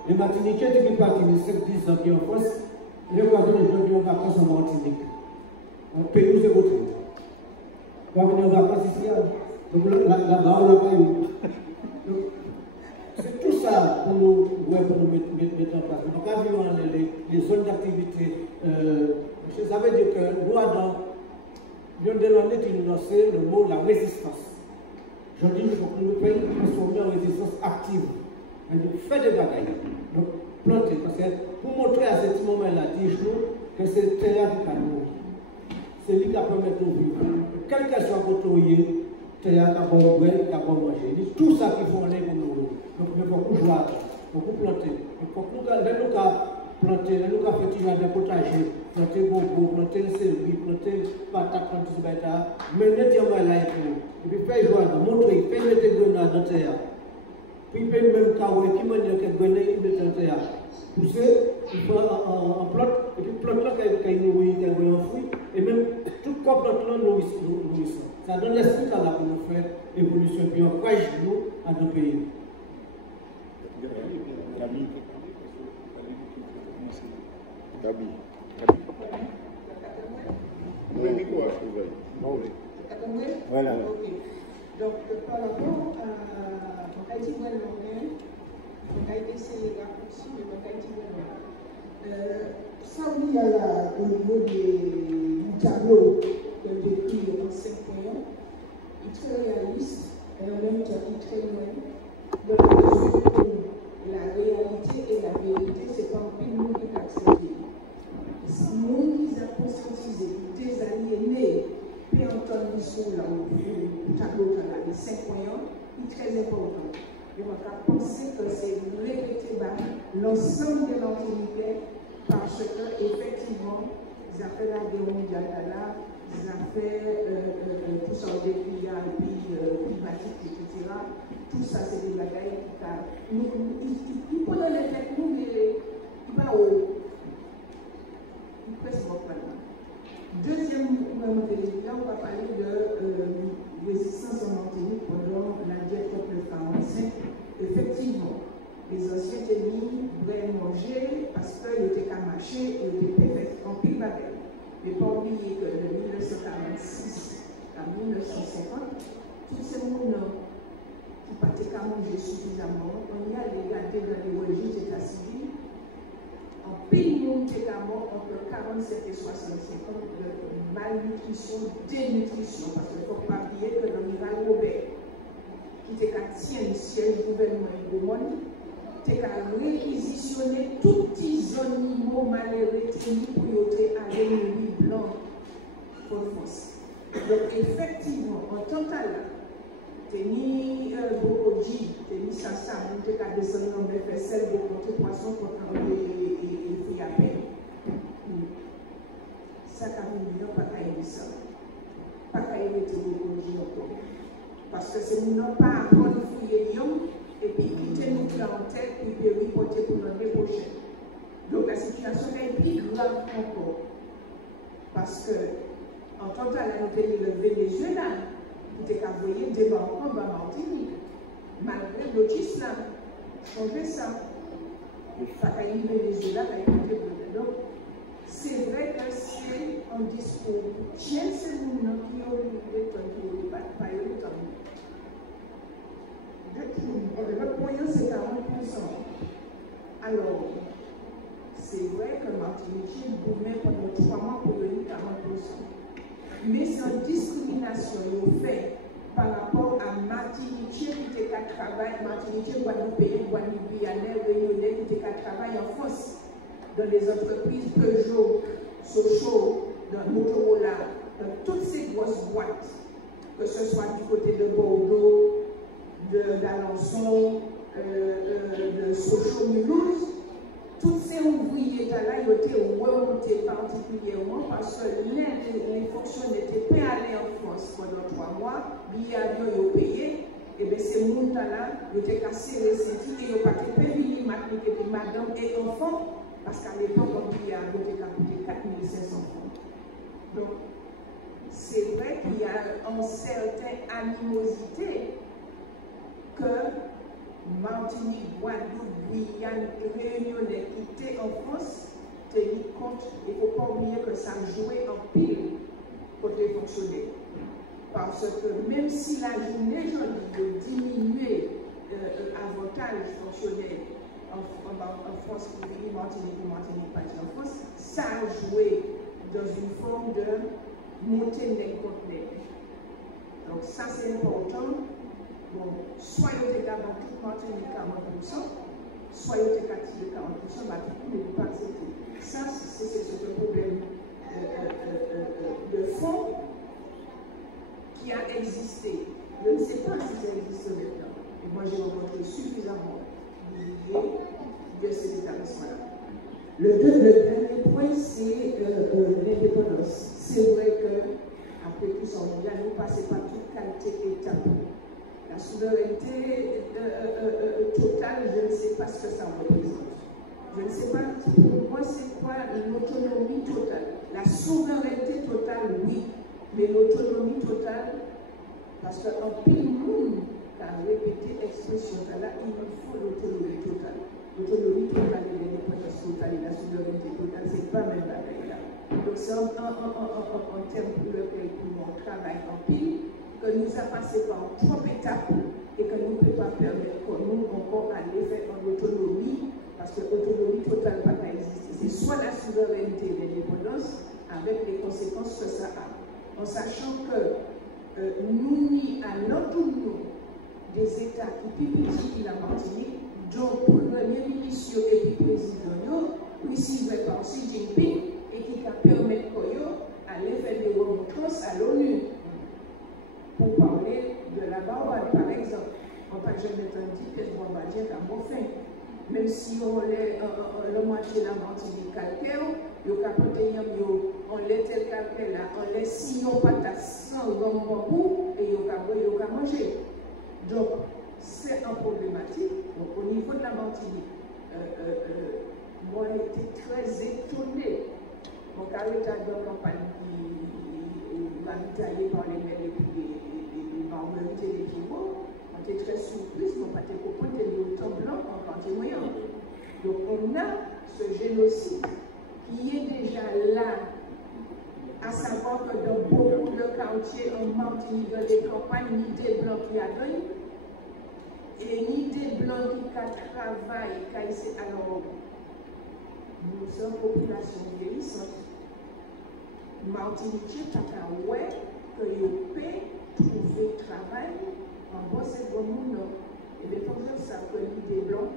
les Martiniquais qui sont partis de 7-10 ans qui en France, les voisins des gens qui ont vacances en Martinique. On paye nous et votre. On va venir en vacances ici, donc là-bas, on n'a pas eu. C'est tout ça pour nous mettre en place. Donc, à vivre les zones d'activité, ça veut dire que nous, dans de l'année, tu nous lances le mot la résistance. Je dis qu'il faut que nous nous transformer en résistance active. On fait des bagailles. Donc, planter. Parce que pour montrer à ce moment-là, dis-nous que c'est terre qui a nous. C'est lui qui a permis de vivre. Quel que soit votre oeil, terre qui a bon qui a bon manger. Tout ça qu'il faut aller pour nous. Donc, il faut qu'on joue, il faut qu'on plante. Il faut qu'on planter, nous avons fait des potagers, planter bobo, planter le céleri, planter patate, planter ce bêta, mener des là et puis faire jouer, montrer, faire mettre des grenades dans terre. Puis même quand qui manière que grenade, il met dans terre. Pousser, il faut en plante, et puis plante là, quand il nourrit, quand il enfouit, et même tout corps plante là nourrit ça. Ça donne l'esprit là pour nous faire évolution, puis on croit nous à nos pays. Gabi. Voilà. Donc, par rapport à Haïti Gouvernement, on a essayé de raccourcir, mais Haïti Gouvernement. Ça, oui, au niveau du tableau que j'ai décrit en 5 points, il est très réaliste et en même temps, il est très loin. Donc, la réalité et la vérité, c'est pas un pays nous qui accepté. Nous qui avons conscientisé, des aliénés, puis entendre sur le tableau de les 5 points, est très important. Et on va penser que c'est répété par l'ensemble des Martiniquais parce que, effectivement, ils ont fait la guerre mondiale là, ils ont fait tout ça des pays climatiques, etc. Tout ça, c'est des bagailles qui nous pendant les fêtes, nous, il va au. Deuxième moment télévision, on va parler de résistance en Martinique pendant la diète contre le 45. Effectivement, les anciens étaient mis, voulaient manger parce qu'ils étaient qu'à marcher et ils étaient faits en pile bagaille. Mais pas oublier que de 1946 à 1950, tous ces moments qui ne partaient qu'à manger suffisamment, on y a regardé dans les registres d'état civil. En pays monde qui est mort entre 47 et 65 ans de malnutrition, dénutrition, parce qu'il ne faut pas oublier que l'amiral Robert, qui était qu'à tirer le siège du gouvernement Hydromone, était qu'à réquisitionner tous les animaux malheureux pour y aller nourrir blanc pour France. Donc effectivement, en total, t'es ni Bokoji, t'es ni Sassa, t'es qu'à descendre dans le vaisselle de compter poisson pour travailler et puis à peine. Ça, quand même, pas qu'à y ça. Pas qu'à y mettre Bokoji encore. Parce que c'est nous pas apprendre à fouiller lion et dossier là en tête qui peut reporter pour l'année prochaine. Donc la situation est plus grave encore. Parce que, en tant que nous avons le Venezuela, qui était envoyé débarquement dans Martinique, malgré le islam, changer ça. Il faut qu'il y ait une Venezuela qui a été bloquée. Donc, c'est vrai que c'est un discours. Tiens, c'est nous qui avons eu le temps, pas eu le temps. Le point, c'est 40%. Alors, c'est vrai que Martinique boumait pendant 3 mois pour gagner 40%. Mais c'est une discrimination fait par rapport à Martinique qui était à travail, Martinique, Guadeloupéen, Guadeloupéanais, Réunionnais qui était à travail en France, dans les entreprises Peugeot, Sochaux, dans Motorola, dans toutes ces grosses boîtes, que ce soit du côté de Bordeaux, d'Alençon, de Sochaux-Mulhouse, tous ces ouvriers-là, ils ont été remontés particulièrement parce que les fonctions n'étaient pas allées en France pendant 3 mois, billets avions ils ont payé, et bien ces gens-là, ils ont été cassés les ceintures et ils n'ont pas été payés, madame et enfants, parce qu'à l'époque, on billet avion était coûté 4 500 francs. Donc, c'est vrai qu'il y a une certaine animosité que Martinique, Guadeloupe, Guyane, Réunionnais qui étaient en France, tenir compte, il ne faut pas oublier que ça jouait en pile contre les fonctionnaires. Parce que même si la journée de diminuer avantage fonctionnel en France pour venir Martinique partie en France, ça a joué dans une forme de montée des conteneurs. Donc ça c'est important. Bon, soit il y a des tout Martinique 40%, soit il y a des 40%, bah, tout ne peut pas accepter. Ça, c'est un problème de fond qui a existé. Je ne sais pas si ça existe maintenant. Et moi, j'ai rencontré suffisamment d'ouvriers de cet établissement-là. Le dernier point, c'est l'indépendance. C'est vrai qu'après tout ça, nous passons par toute qualité étape. La souveraineté totale, je ne sais pas ce que ça représente. Je ne sais pas, pour moi, c'est quoi l'autonomie totale. La souveraineté totale, oui, mais l'autonomie totale, parce qu'en pile monde a répété l'expression là, il nous faut l'autonomie totale. L'autonomie totale et l'indépendance totale et la souveraineté totale, ce n'est pas même la règle là. Donc c'est en termes pour lequel on travaille en pile, que nous a passé par 3 étapes et que nous ne pouvons pas permettre que nous encore aller faire en autonomie, parce que l'autonomie totale va pas exister. C'est soit la souveraineté et l'indépendance avec les conséquences que ça a. En sachant que nous n'y allons tous des États qui publient la Martinique, dont le premier ministre et le président, recevaient par Xi Jinping et qui permettent d'aller faire des remontrances à l'ONU. Pour parler de la Barbade, par exemple. On n'a jamais entendu que les Barbadiens sont bon fin. Même si on est le moitié de la Martinique calcaire, on est tel calcaire là, on est sillon patate sans bambou et on a mangé. Donc, c'est un problématique. Donc, au niveau de la Martinique, moi, j'ai été très étonné. Mon carré de campagne qui va détailler par les mails et puis les Piémont, on était très surpris, on n'a pas été comprendre les temps blancs en quartier moyen. Donc on a ce génocide qui est déjà là, à savoir que dans beaucoup de quartiers en Martinique, dans les campagnes, ni des blancs qui adonnent, et ni des blancs qui travaillent, alors nous sommes population vieillissante. Martinique, t'as ouais que vous pouvez trouver travail en bon second monde. Et les gens savent que l'idée blanc,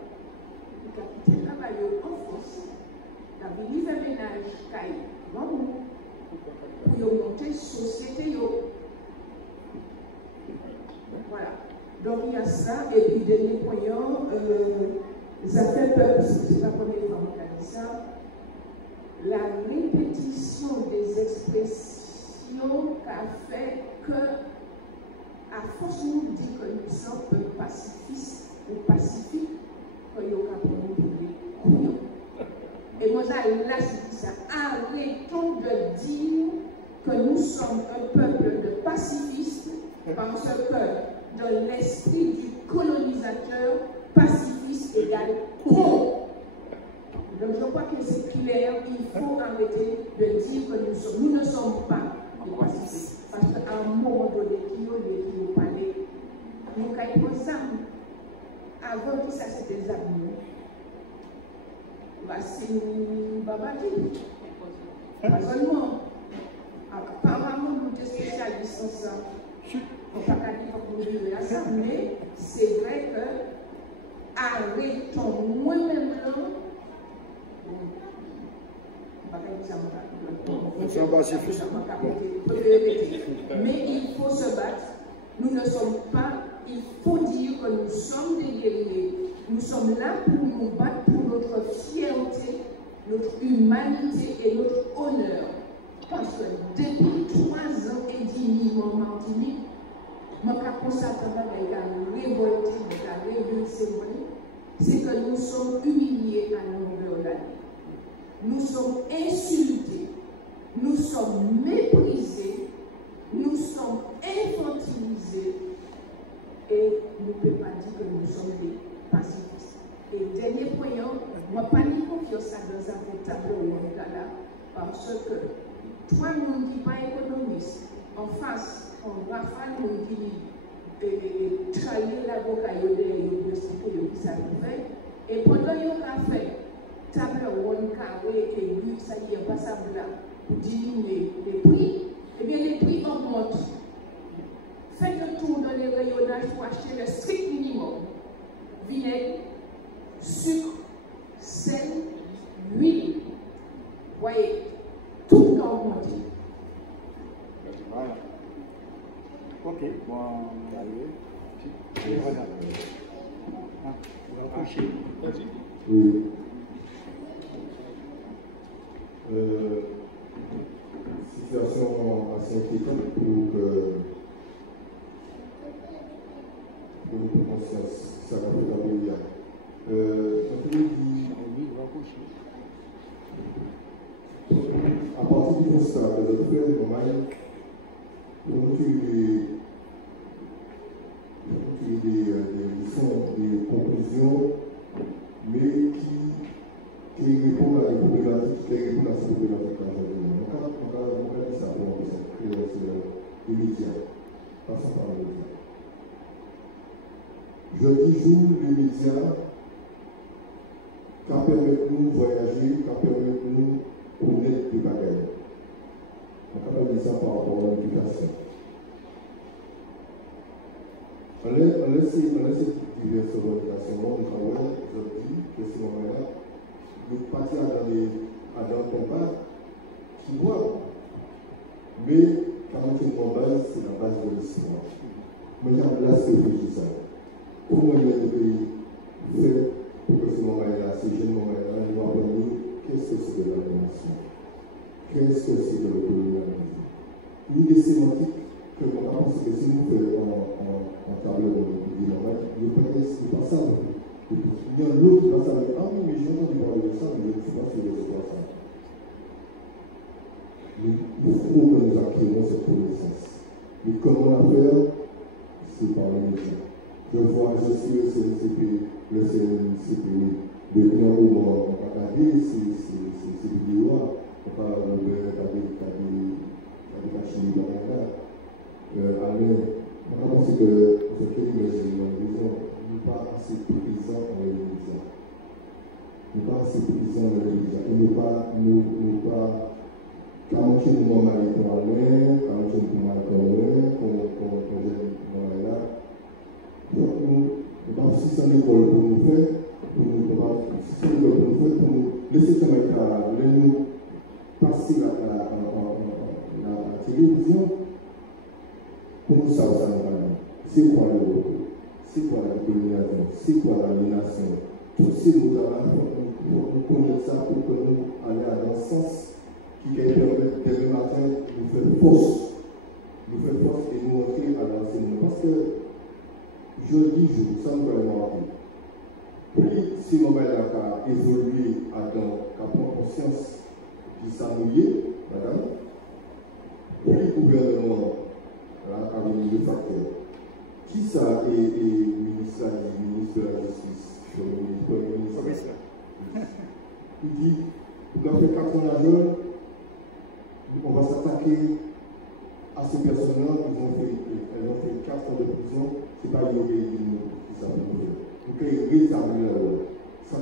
qui a quitté travail en France, la vie de ménage, pour monter société. Voilà. Donc il y a ça, et puis dernier point, ça fait peur, parce que c'est la première fois qu'on a dit ça. La répétition des expressions qu'a fait que, à force de nous dire que nous sommes pacifistes ou pacifiques, que vous avez pour nous. Et moi, là, je dis ça. Arrêtons de dire que nous sommes un peuple de pacifistes parce que dans l'esprit du colonisateur, pacifiste égale con. Donc je crois que c'est clair, il faut arrêter de dire que nous ne sommes pas des pacifistes. Parce qu'à un moment donné, qui nous parlait, nous avons ça. Avant tout ça, c'était des amis. C'est une babati. Pas seulement. Apparemment, nous sommes spécialistes en ça. On ne peut pas dire que nous vivons à ça, mais c'est vrai que arrêtons moi-même là. Mais il faut se battre. Nous ne sommes pas. Il faut dire que nous sommes des guerriers. Nous sommes là pour nous battre pour notre fierté, notre humanité et notre honneur. Parce que depuis 3 ans et demi en Martinique, je constate que révolté, c'est que nous sommes humiliés à longueur d'année. Nous sommes insultés, nous sommes méprisés, nous sommes infantilisés et nous ne pouvons pas dire que nous sommes des pacifistes. Et dernier point, je n'ai pas mis confiance dans un tableau là, parce que 3 personnes qui ne sont pas économistes, en face, on rafale nous qui trahir l'avocat, ils expliquer ce que ça nous fait. Et pendant qu'on a fait tableau, on carré et lui, ça y est, passable là, pour diminuer les prix, eh bien les prix augmentent. Faites le tour dans les rayonnages pour acheter le strict minimum. Vinaigre, sucre, sel, huile. Vous voyez, tout a augmenté. Ok, bon, allez. Oui. Situation assez inquiétante pour que nous prenions conscience de ça qu'on fait dans le pays. À partir du constat que notre frère normal, pour nous tirer des conclusions, mais qui répondent à des problématiques, qui répondent à ces problématiques aujourd'hui. On va ça pour les médias, passons par les médias. Jeudi jour, les médias qui permettent nous de voyager, qui permettent nous de connaître des bagages. On va dire ça par rapport à l'éducation. On laisse diverses revendications. On travaille aujourd'hui, que ce moment-là, nous partir dans un combat qui doit. Mais quand on est en base, c'est la base de l'espoir. Mais là, c'est réfléchissant. Comment il y a des pays faits pour que ce moment-là, ces jeunes moments-là, nous apprennent qu'est-ce que c'est de l'aliénation, qu'est-ce que c'est de l'autonomisation. Une des sémantiques que l'on a pensé que si nous faisons en tableau de normal, il n'est pas ça. Il y a l'autre qui va savoir, ah oui, mais j'ai entendu parler de ça, mais je ne suis pas sûr de ce que ça. Il faut que nous acquérons cette connaissance. Mais comment la faire? C'est par les médias. Je suis le CNCP, oui. Depuis un moment, on va regarder ces vidéos-là, on va regarder des machines de la on pense que ce pays n'est pas assez présent dans les médias. Nous pas assez présent dans les médias. Et nous pas quand on est normal pour aller, quand on est normal pour aller, quand on est là. Donc nous pas si c'est une école pour nous faire, si c'est une école pour nous faire, pour nous laisser nous passer la télévision, pour nous ça nous parle. C'est quoi l'Europe? C'est quoi la colonisation? C'est quoi l'aliénation? Tous ces mots-là, nous connaissons ça pour que nous allions dans le sens qui permet demain matin nous faire force. Nous faire force et nous entrer à l'enseignement. Parce que jeudi, ça nous va le rappeler. Plus c'est deux facteurs. Qui ça est ministre de la Justice, le ministre. Il dit, pour qu'on fait 4 ans à jeune, on va s'attaquer à ces personnes-là elles ont fait 4 ans de prison, c'est pas une qui s'appelle. Donc, ils rétablir ça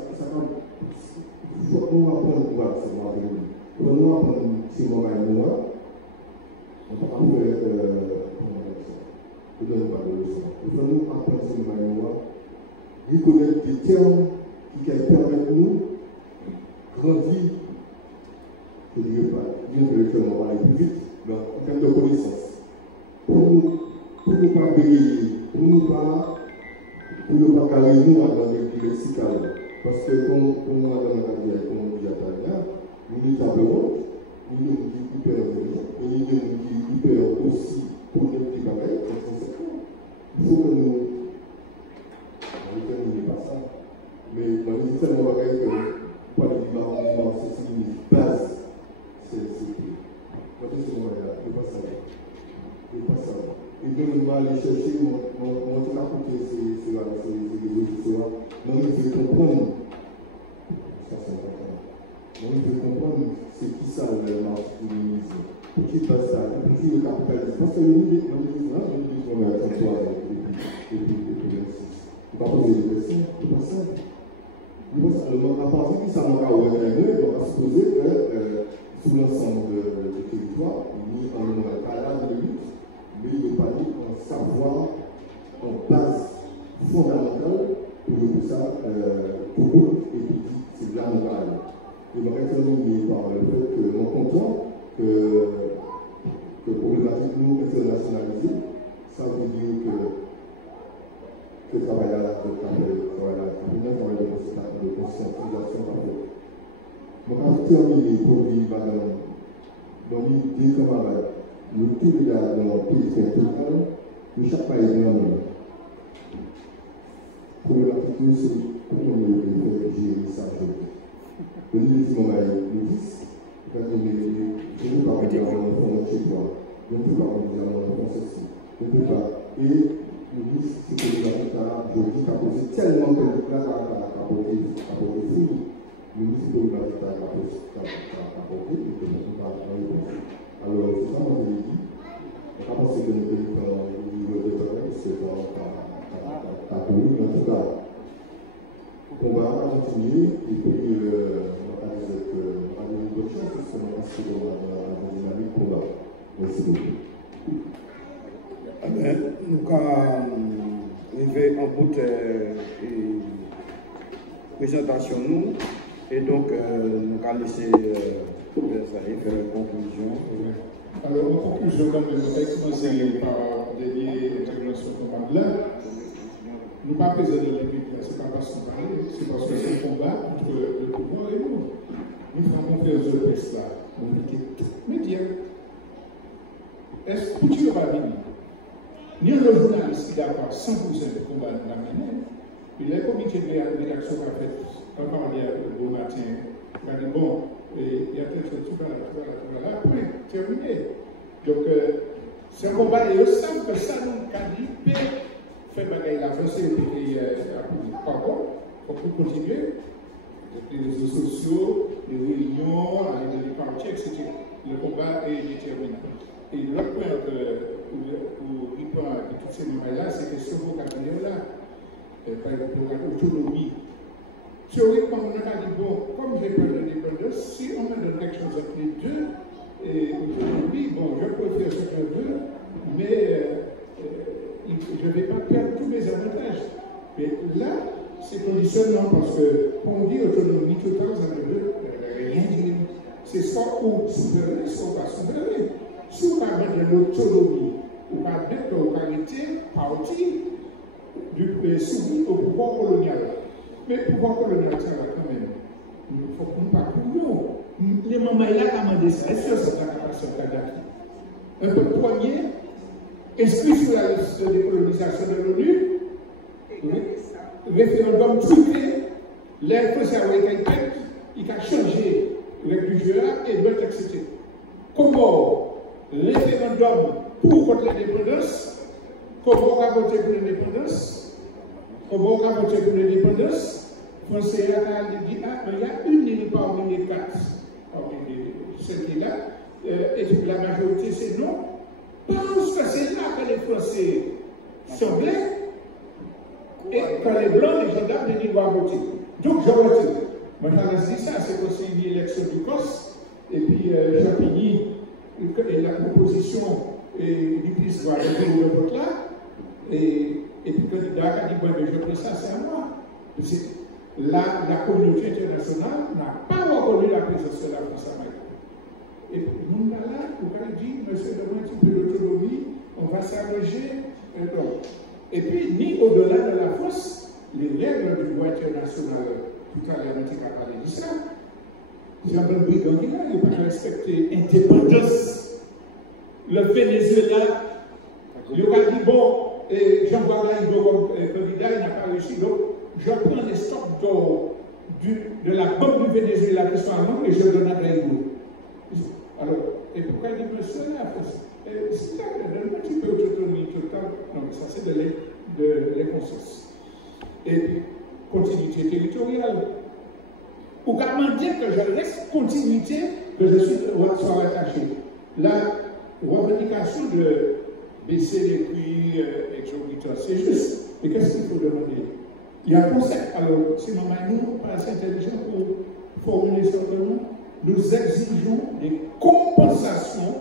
il faut nous apprendre quoi, c'est moi avec lui. Il faut nous apprendre si moi et moi, on ne peut pas faire, comment on dit ça, je ne donne pas de leçon. Il faut nous apprendre si moi et moi, reconnaître des termes qui permettent de nous grandir, je ne dirais pas, bien intellectuellement, on va aller plus vite, mais en termes de connaissance. Pour ne pas bégayer, pour ne pas carrer nous dans le lexical. Parce que comme on a dans la carrière, comme on dit à Tania, nous nous tablons, nous nous hyper intelligents, et nous nous hyper aussi pour les petits bagailles, il faut que nous. On ne termine pas ça. Mais on dit tellement bagailles que pas de dimanche, c'est une base. C'est tout. Quand c'est ce moment-là, il ne faut pas savoir. Il ne faut pas savoir. Et donc, on va aller chercher, on va raconter ces histoires. Non, il faut comprendre. Ça, c'est important. Non, il faut comprendre c'est qui ça, le marxisme. Pour qui passe ça, pour qui le capitalisme. Parce que le ministre, on a 33 depuis 2006. Il ne faut pas poser des questions, c'est pas ça. À partir de ça, on va supposer que sous l'ensemble du territoire, il y a un cadre de lutte, mais il n'y a pas un savoir en base fondamentale pour que ça, pour nous, et puis c'est là qu'on va aller. Et donc, terminer par le fait que nous sommes contents que problématique nous internationalisée, ça veut dire que travail à la de conscientisation par d'autres. Donc, à terminer pour dire, madame, dans l'idée comme nous tous les gars dans notre pays total, nous chaque pays dans le monde. Problématique, c'est comment nous devons gérer ça. Le livre dit, mon mari, le 10, je ne peux pas dire à mon enfant chez toi, je ne peux pas dire à mon enfant ceci, je ne peux pas. Et le 10, c'est que je dis qu'à cause tellement que le plat a apporté fini. Le 10, c'est que le plat a apporté et que je ne peux pas répondre. Alors, c'est ça, moi, je l'ai dit. Je ne sais pas penser que nous devons au niveau de travail, c'est pas couru, mais en tout cas, on va continuer et puis on va dire que on a une bonne chance parce qu'on va rester dans la dynamique combat. Merci beaucoup. Nous arriver en bout de présentation nous et donc nous allons laisser faire une conclusion. Alors en conclusion, comme je vais commencer par dernière intervention comme là. Nous ne pas présenter les limites, ce n'est pas parce qu'on parle, c'est parce que c'est un combat entre le pouvoir et nous. Nous faisons conférence de presse là, on était tout médias. Est-ce que tu ne vas pas venir? Ni un journaliste qui d'accord 100% de combat de la mener, il y a un comité de rédaction qui a fait, on parlait au matin, on a dit bon, il y a peut-être tout là, point, terminé. Donc, c'est un combat et eux savent que ça nous qualifie. Fait bagaille l'avancée et pardon, il faut continuer. Les réseaux sociaux, les réunions, les partis, etc. Le combat est déterminé. Et l'autre point pour répondre à tous ces détails-là, c'est que ce vocabulaire-là, par exemple, l'autonomie. Théoriquement, on a dit, bon, comme j'ai pas d'indépendance, si on me donne quelque chose entre les deux, et autonomie, bon, je peux faire ce que je veux, mais je ne vais pas perdre tous mes avantages. Mais là, c'est conditionnant parce que quand on dit autonomie totale, ça ne veut rien dire. C'est soit ou souverain, soit pas souverain. Si on va mettre de l'autonomie, on va mettre l'autorité partie du soumis au pouvoir colonial. Mais le pouvoir colonial, ça va quand même. Il ne faut pas pour nous. Les mamans là, à ça. Est-ce que c'est la capacité de Kadhafi? Un peu poignet. Esprit sur la liste de décolonisation de l'ONU, référendum truqué, l'air que ça a été fait, il a changé le règle du jeu et doit être accepté. Comment référendum pour contre l'indépendance, comment on va voter pour l'indépendance? Comment on va voter pour l'indépendance? Français a dit, ah, il y a une ligne parmi les 4, parmi celles qui est là, et puis la majorité c'est non. Parce que c'est là que les Français semblaient, et quand les Blancs, les gendarmes, ils disent, on va voter. Donc je vote. Moi, j'en ai dit ça, c'est aussi l'élection du COS, et puis Champigny, et la proposition, et du puisse voir le vote là, et puis le candidat a dit, bon, je prends ça, c'est à moi. La communauté internationale n'a pas reconnu la présence de la France à Maïga. Et nous, là, on a dit, monsieur, donne un petit peu d'autonomie, on va s'arranger. Et puis, ni au-delà de la France, les règles du droit international, tout à l'heure, on a parlé de ça. Jean-Paul Brigand, il n'a pas respecté l'indépendance. Le Venezuela, il a dit, bon, Jean-Paul comme candidat, il n'a pas réussi. Donc, je prends les stocks d'or de la banque du Venezuela qui sont à Londres et je donne à Daïgo. Alors, et pourquoi il dit, monsieur, là, c'est là, donne un petit peu d'autonomie totale. Non, mais ça, c'est de l'inconscience. Et puis, continuité territoriale. Ou comment dire que je reste continuité, que je sois attaché. La revendication de baisser les prix exorbitants, c'est juste. Mais qu'est-ce qu'il faut demander? Il y a un concept. Alors, si nous, pas assez intelligents pour formuler ça autrement, nous exigeons des compensations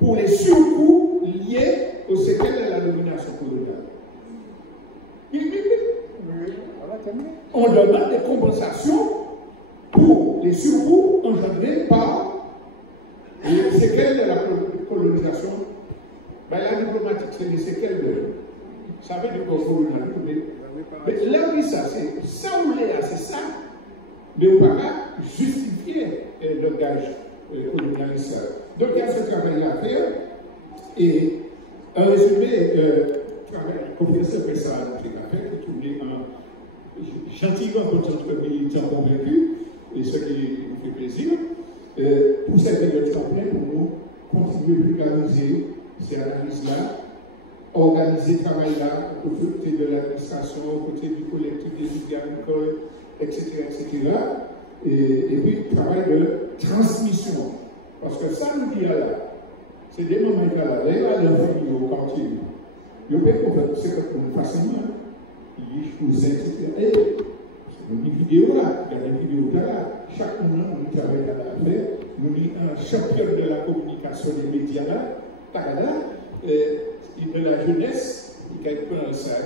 pour les surcoûts liés aux séquelles de la domination coloniale. On demande des compensations pour les surcoûts engendrés par les séquelles de la colonisation. Ben, la diplomatique, c'est les séquelles de. Ça veut dire qu'on colonial. Mais là, oui, ça, c'est ça ou c'est ça. Mais on ne peut pas justifier le gage colonialiste. Donc, il y a ce travail à faire. Et en résumé, le professeur Pessa a fait, qui est gentiment content de militants convaincus, et ce qui nous fait plaisir, pour cette période complète, pour nous continuer à vulgariser ces analyses-là, organiser le travail-là, aux côtés de l'administration, aux côtés du collectif des étudiants agricoles, etc., etc. Et puis, travail de transmission. Parce que ça nous dit là, c'est des moments là, là, il au quartier. Il peut faire c'est facilement. Il vous etc. Nous avons des vidéos là, il y a des vidéos là. Chaque moment, nous travaillons à la faire. Nous avons un champion de la communication des médias là, de la jeunesse, qui est un sac.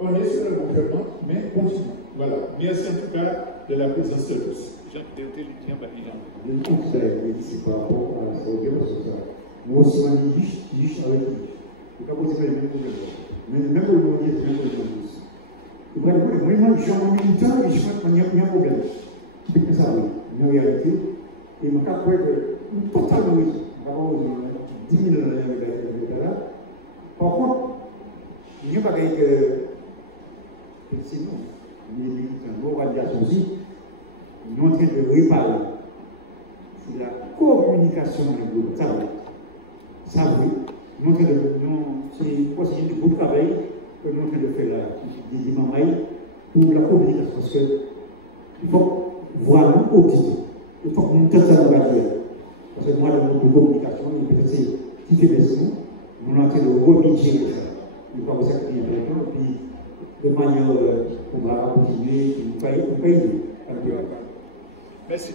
On est sur le bon chemin, mais continue. Voilà. Merci en tout cas de la présence de tous. Le conseil, c'est par rapport à ça, moi aussi, je suis avec lui. Je ne peux pas poser les mêmes problèmes. Mais même au niveau des problèmes. Moi, je suis un militant et je pense qu'il y a un problème. C'est que ça, une réalité. Et je crois que totalement, 10 000 là. Par contre, il n'y a pas que sinon, les militants, l'organisation aussi, nous sommes en train de réparer. C'est la communication avec le travail. Ça, oui. Nous sommes en train de. C'est une procédure de groupe travail que nous sommes en train de faire là, des imams pour la communication. Parce qu'il faut voir nous aussi. Il faut que nous tenions ça dans la guerre. Parce que moi, le groupe de communication, peut-être c'est qui fait des sons, nous sommes en train de remitier ça. Il faut que ça qui est important, puis de manière, on va continuer, on va y aller. Merci.